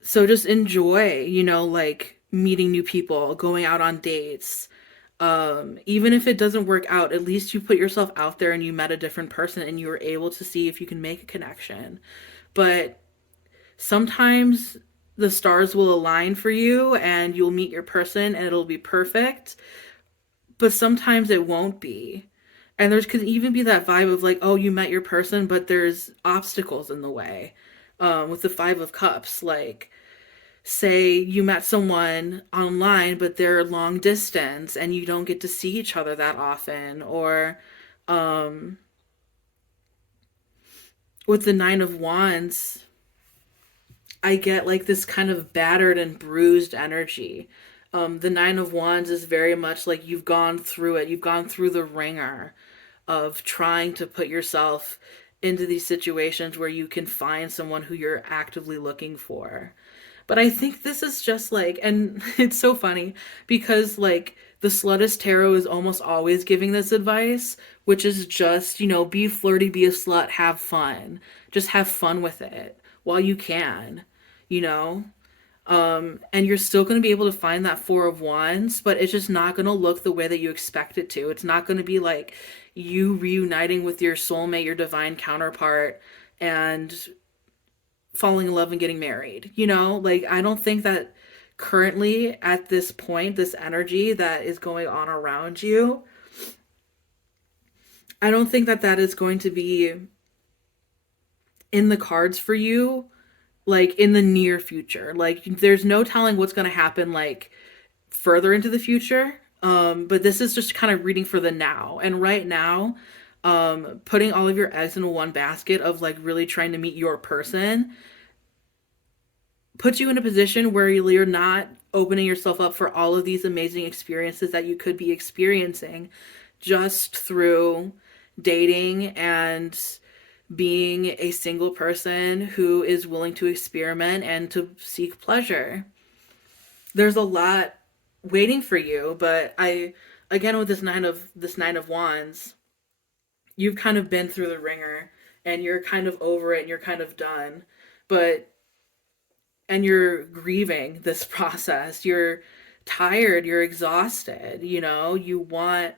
so just enjoy, like meeting new people, going out on dates. Even if it doesn't work out, at least you put yourself out there and you met a different person and you were able to see if you can make a connection. But sometimes the stars will align for you and you'll meet your person and it'll be perfect, but sometimes it won't be. And there's could even be that vibe of like, oh, you met your person, but there's obstacles in the way. With the Five of Cups, like, say you met someone online, but they're long distance and you don't get to see each other that often. Or um, with the Nine of Wands, I get like this kind of battered and bruised energy. The Nine of Wands is very much like you've gone through it. You've gone through the ringer of trying to put yourself into these situations where you can find someone who you're actively looking for. But I think this is just like, and it's so funny because like the Slutist Tarot is almost always giving this advice, which is just, be flirty, be a slut, have fun. Just have fun with it while you can, you know? And you're still going to be able to find that Four of Wands, but it's just not going to look the way that you expect it to. It's not going to be like you reuniting with your soulmate, your divine counterpart, and falling in love and getting married. Like, I don't think that currently at this point, this energy that is going on around you, I don't think that that is going to be in the cards for you, like in the near future. Like, there's no telling what's going to happen like further into the future. But this is just kind of reading for the now. And right now, putting all of your eggs in one basket of like really trying to meet your person puts you in a position where you're not opening yourself up for all of these amazing experiences that you could be experiencing just through dating and being a single person who is willing to experiment and to seek pleasure. There's a lot waiting for you, but again, with this nine of wands, you've kind of been through the ringer and you're kind of over it and you're kind of done. But and you're grieving this process. You're tired, you're exhausted, you know, you want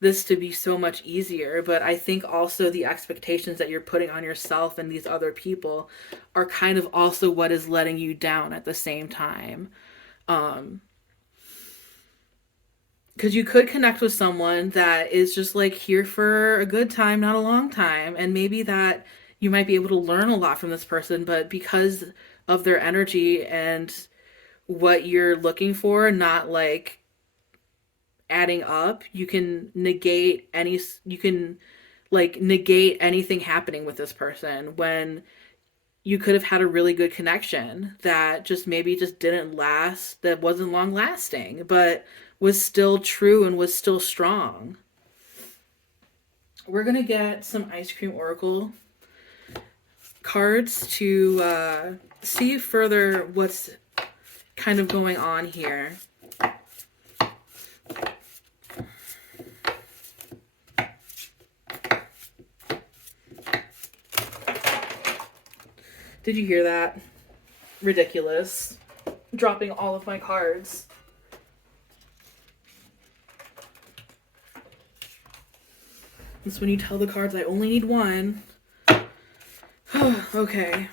this to be so much easier. But I think also the expectations that you're putting on yourself and these other people are kind of also what is letting you down at the same time. Because you could connect with someone that is just like here for a good time, not a long time. And maybe that you might be able to learn a lot from this person, but because of their energy and what you're looking for, not like adding up, you can like negate anything happening with this person when you could have had a really good connection that just maybe just didn't last, that wasn't long lasting, but was still true and was still strong. We're going to get some Ice Cream Oracle cards to see further what's kind of going on here. Did you hear that? Ridiculous. Dropping all of my cards. That's when you tell the cards I only need one. Okay.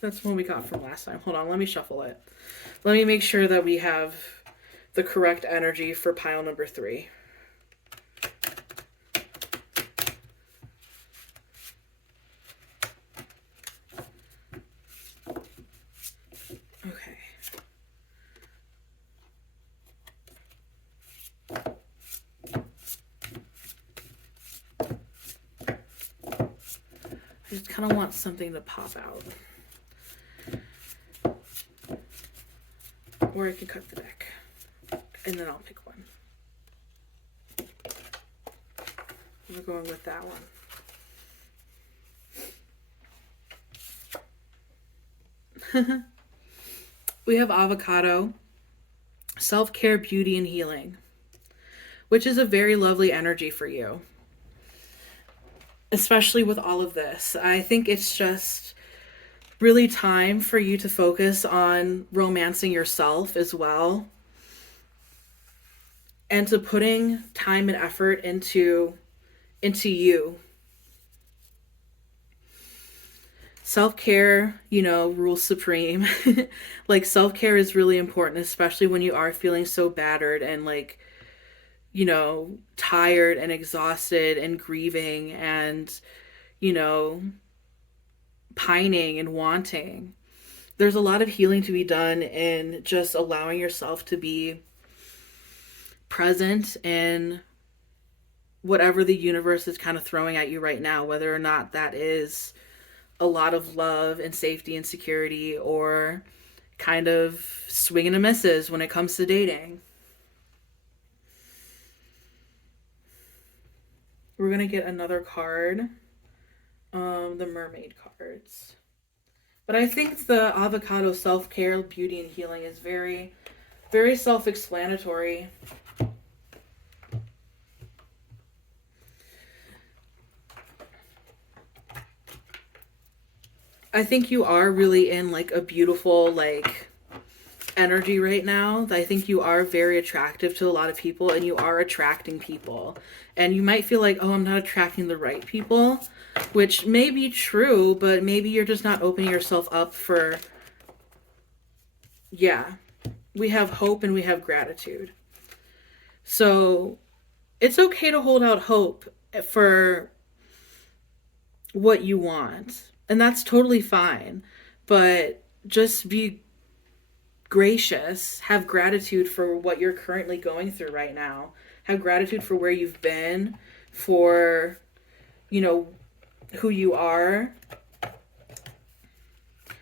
That's one we got from last time. Hold on, let me shuffle it. Let me make sure that we have the correct energy for pile number 3. Okay. I just kind of want something to pop out. Or I can cut the deck. And then I'll pick one. We're going with that one. We have avocado, self-care, beauty, and healing, which is a very lovely energy for you. Especially with all of this. I think it's just really time for you to focus on romancing yourself as well. And to putting time and effort into you. Self-care, you know, rules supreme. Like, self-care is really important, especially when you are feeling so battered and like, you know, tired and exhausted and grieving and, you know, pining and wanting. There's a lot of healing to be done in just allowing yourself to be present in whatever the universe is kind of throwing at you right now, whether or not that is a lot of love and safety and security, or kind of swinging and misses when it comes to dating. We're going to get another card, the Mermaid cards. But I think the avocado self-care, beauty, and healing is very, very self-explanatory. I think you are really in like a beautiful like energy right now. I think you are very attractive to a lot of people, and you are attracting people. And you might feel like, oh, I'm not attracting the right people, which may be true, but maybe you're just not opening yourself up for, yeah. We have hope and we have gratitude. So it's okay to hold out hope for what you want. And that's totally fine. But just be gracious. Have gratitude for what you're currently going through right now. Have gratitude for where you've been, for, you know, who you are.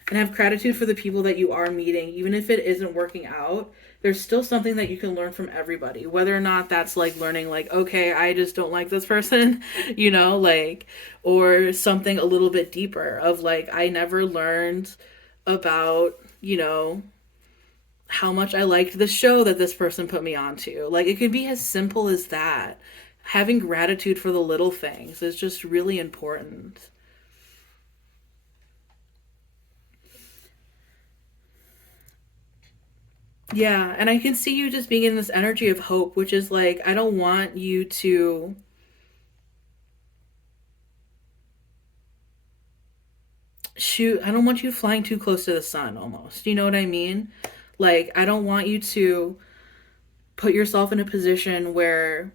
And have gratitude for the people that you are meeting. Even if it isn't working out, there's still something that you can learn from everybody. Whether or not that's like learning like, okay, I just don't like this person, you know, like, or something a little bit deeper of like, I never learned about you know, how much I liked the show that this person put me onto. Like, it could be as simple as that. Having gratitude for the little things is just really important. Yeah, and I can see you just being in this energy of hope, which is like, I don't want you to shoot, I don't want you flying too close to the sun almost. You know what I mean? Like, I don't want you to put yourself in a position where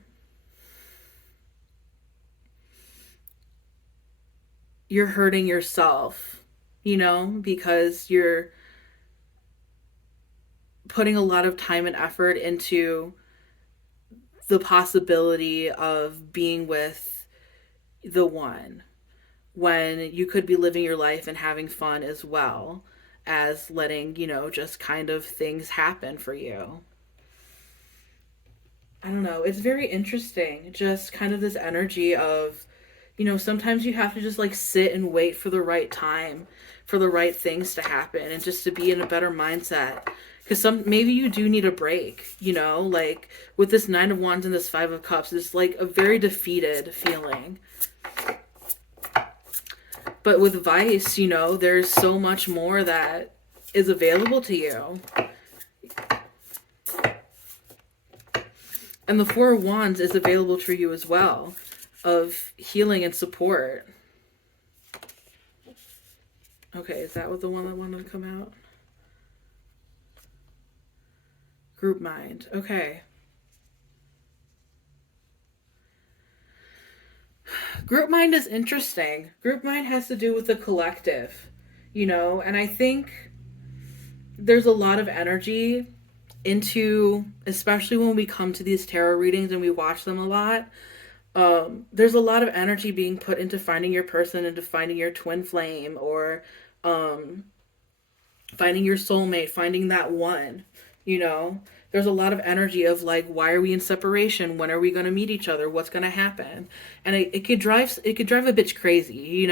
you're hurting yourself, because you're putting a lot of time and effort into the possibility of being with the one when you could be living your life and having fun as well as letting, just kind of things happen for you. I don't know. It's very interesting. Just kind of this energy of, sometimes you have to just like sit and wait for the right time, for the right things to happen, and just to be in a better mindset. Because maybe you do need a break, like with this Nine of Wands and this Five of Cups, it's like a very defeated feeling. But with Vice, there's so much more that is available to you. And the Four of Wands is available for you as well, of healing and support. Okay, is that what the one that wanted to come out? Group mind. Okay. Group mind is interesting. Group mind has to do with the collective, and I think there's a lot of energy into, especially when we come to these tarot readings and we watch them a lot, there's a lot of energy being put into finding your person, into finding your twin flame, or finding your soulmate, finding that one, there's a lot of energy of like, why are we in separation? When are we going to meet each other? What's going to happen? And it could drive a bitch crazy,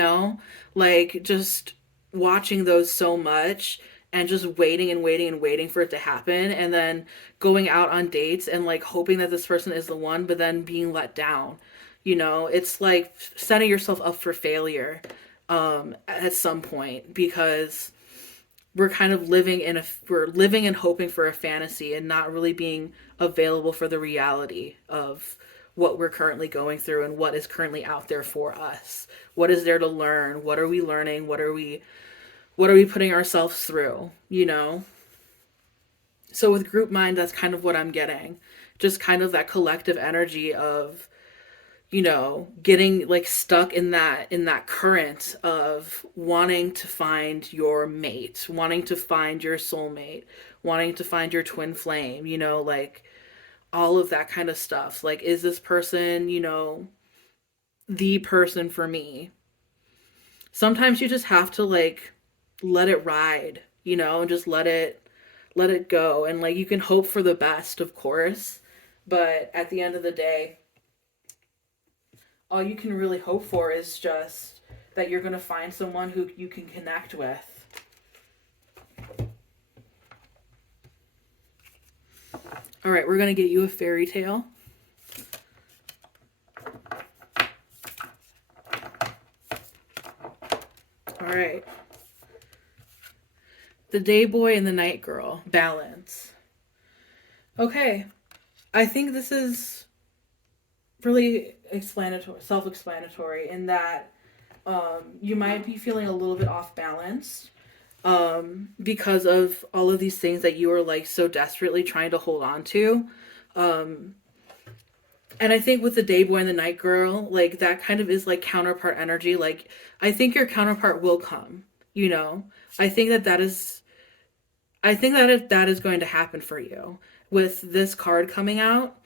like just watching those so much and just waiting and waiting and waiting for it to happen, and then going out on dates and like hoping that this person is the one, but then being let down. It's like setting yourself up for failure at some point, because we're kind of we're living and hoping for a fantasy and not really being available for the reality of what we're currently going through and what is currently out there for us. What is there to learn? What are we learning? What are we putting ourselves through, So with group mind, that's kind of what I'm getting. Just kind of that collective energy of, getting like stuck in that current of wanting to find your mate, wanting to find your soulmate, wanting to find your twin flame, like all of that kind of stuff. Like, is this person, the person for me? Sometimes you just have to like let it ride, and just let it go. And like, you can hope for the best, of course, but at the end of the day, all you can really hope for is just that you're going to find someone who you can connect with. All right, we're going to get you a fairy tale. All right. The day boy and the night girl. Balance. Okay. I think this is really self-explanatory in that you might be feeling a little bit off balance because of all of these things that you are like so desperately trying to hold on to. And I think with the day boy and the night girl, like that kind of is like counterpart energy. Like, I think your counterpart will come, I think that is going to happen for you. With this card coming out,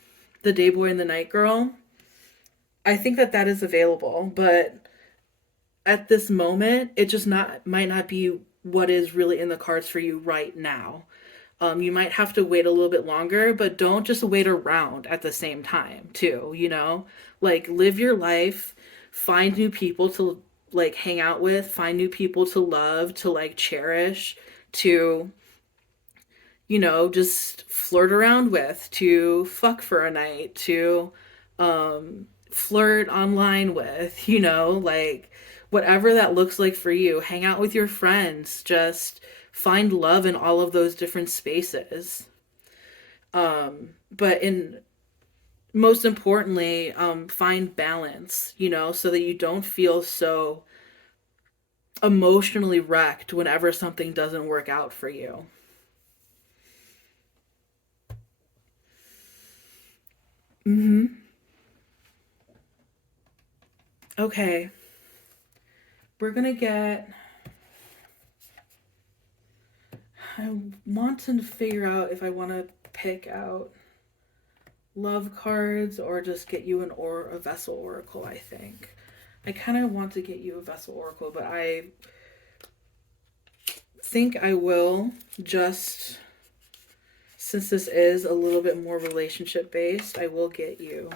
the day boy and the night girl, I think that is available, but at this moment, it just might not be what is really in the cards for you right now. You might have to wait a little bit longer, but don't just wait around at the same time, too, Like, live your life, find new people to, like, hang out with, find new people to love, to, like, cherish, to, just flirt around with, to fuck for a night, to flirt online with, like whatever that looks like for you. Hang out with your friends. Just find love in all of those different spaces. But most importantly, find balance, so that you don't feel so emotionally wrecked whenever something doesn't work out for you. Mm-hmm. Okay. We're gonna get. I want to figure out if I want to pick out love cards or just get you a vessel oracle. I think I kind of want to get you a vessel oracle, but I think I will, just since this is a little bit more relationship based, I will get you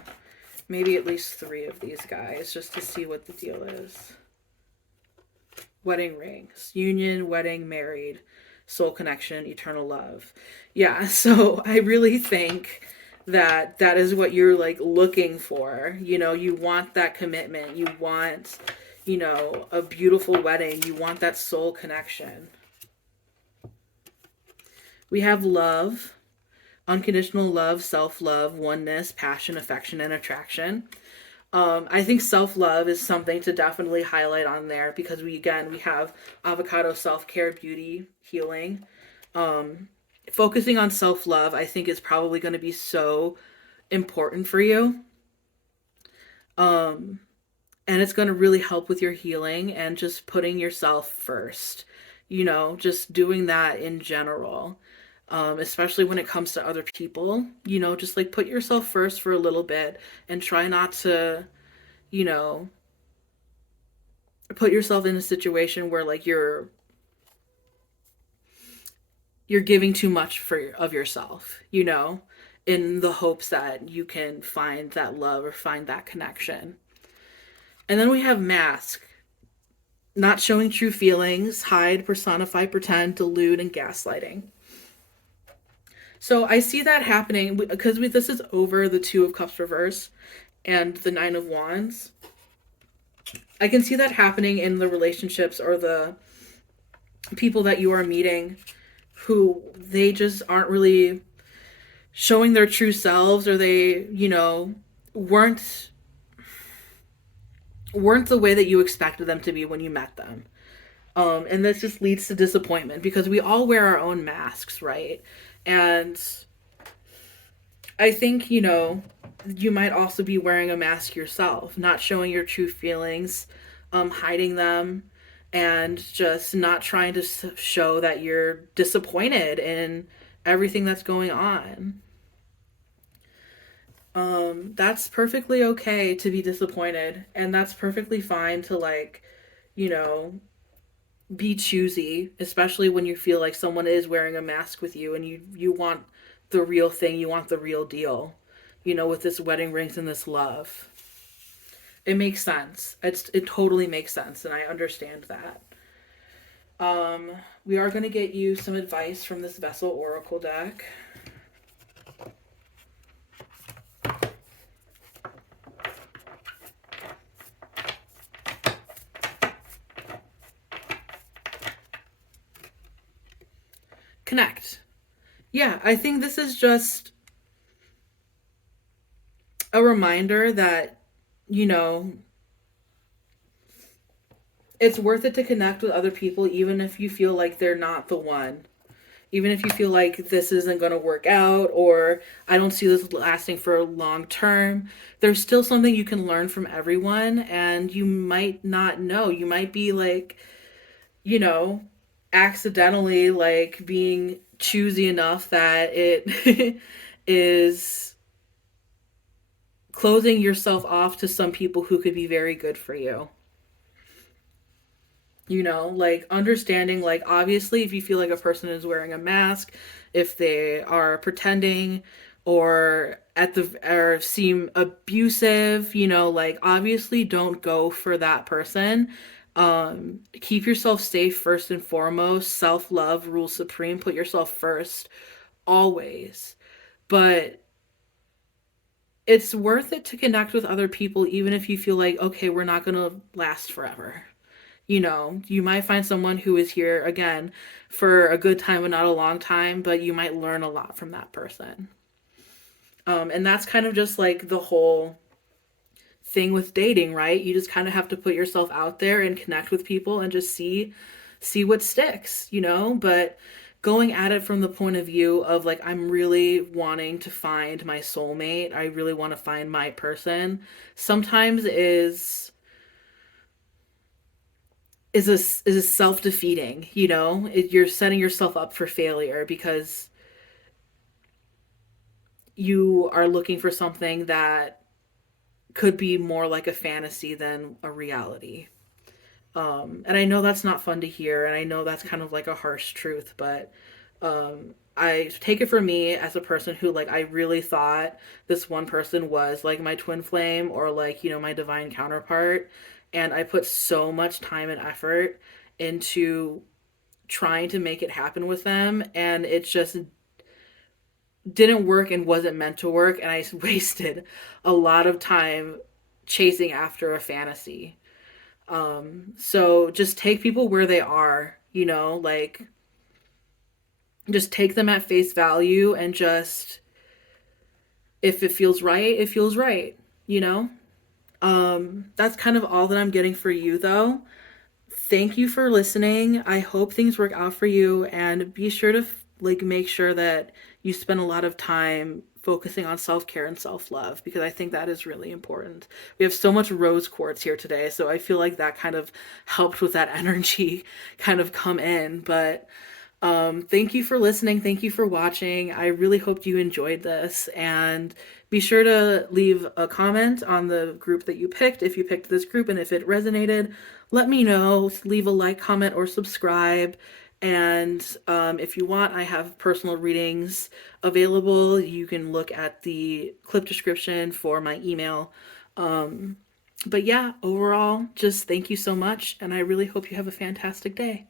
maybe at least 3 of these guys just to see what the deal is. Wedding rings, union, wedding, married, soul connection, eternal love. Yeah, so I really think that that is what you're like looking for. You want that commitment. You want, a beautiful wedding. You want that soul connection. We have love, unconditional love, self-love, oneness, passion, affection, and attraction. I think self-love is something to definitely highlight on there because we have avocado, self-care, beauty, healing. Focusing on self-love, I think, is probably going to be so important for you. And it's going to really help with your healing and just putting yourself first. Just doing that in general. Especially when it comes to other people, just like put yourself first for a little bit and try not to, you know, put yourself in a situation where like you're giving too much of yourself, in the hopes that you can find that love or find that connection. And then we have mask, not showing true feelings, hide, personify, pretend, delude, and gaslighting. So I see that happening because this is over the Two of Cups reverse and the Nine of Wands. I can see that happening in the relationships or the people that you are meeting who they just aren't really showing their true selves, or they, weren't the way that you expected them to be when you met them. And this just leads to disappointment because we all wear our own masks, right? And I think, you might also be wearing a mask yourself, not showing your true feelings, hiding them, and just not trying to show that you're disappointed in everything that's going on. That's perfectly okay to be disappointed, and that's perfectly fine to, like, you know, be choosy, especially when you feel like someone is wearing a mask with you and you want the real thing, you want the real deal, with this wedding rings and this love. It makes sense. It totally makes sense, and I understand that. We are going to get you some advice from this Vessel Oracle deck. Connect. Yeah, I think this is just a reminder that, it's worth it to connect with other people, even if you feel like they're not the one. Even if you feel like this isn't going to work out, or I don't see this lasting for a long term, there's still something you can learn from everyone, and you might not know. You might be like, you know, accidentally like being choosy enough that it is closing yourself off to some people who could be very good for you. Like understanding, like, obviously, if you feel like a person is wearing a mask, if they are pretending or seem abusive, like, obviously don't go for that person. Keep yourself safe first and foremost. Self-love rules supreme. Put yourself first always. But it's worth it to connect with other people even if you feel like, okay, we're not going to last forever. You know, you might find someone who is here again for a good time and not a long time, but you might learn a lot from that person. And that's kind of just like the whole thing with dating, right? You just kind of have to put yourself out there and connect with people and just see what sticks, you know? But going at it from the point of view of like I'm really wanting to find my soulmate, I really want to find my person, sometimes is a self-defeating, you know? You're setting yourself up for failure because you are looking for something that could be more like a fantasy than a reality. And I know that's not fun to hear, and I know that's kind of like a harsh truth, but I take it for me as a person who, like, I really thought this one person was like my twin flame or like, you know, my divine counterpart. And I put so much time and effort into trying to make it happen with them, and it just didn't work and wasn't meant to work. And I wasted a lot of time chasing after a fantasy. So just take people where they are, you know, like just take them at face value and just if it feels right, it feels right, you know? That's kind of all that I'm getting for you though. Thank you for listening. I hope things work out for you and be sure to like make sure that you spend a lot of time focusing on self-care and self-love because I think that is really important. We have so much rose quartz here today, so I feel like that kind of helped with that energy kind of come in, but thank you for listening. Thank you for watching. I really hope you enjoyed this. And be sure to leave a comment on the group that you picked if you picked this group and if it resonated. Let me know. Leave a like, comment, or subscribe. And if you want, I have personal readings available. You can look at the clip description for my email. But yeah, overall, just thank you so much. And I really hope you have a fantastic day.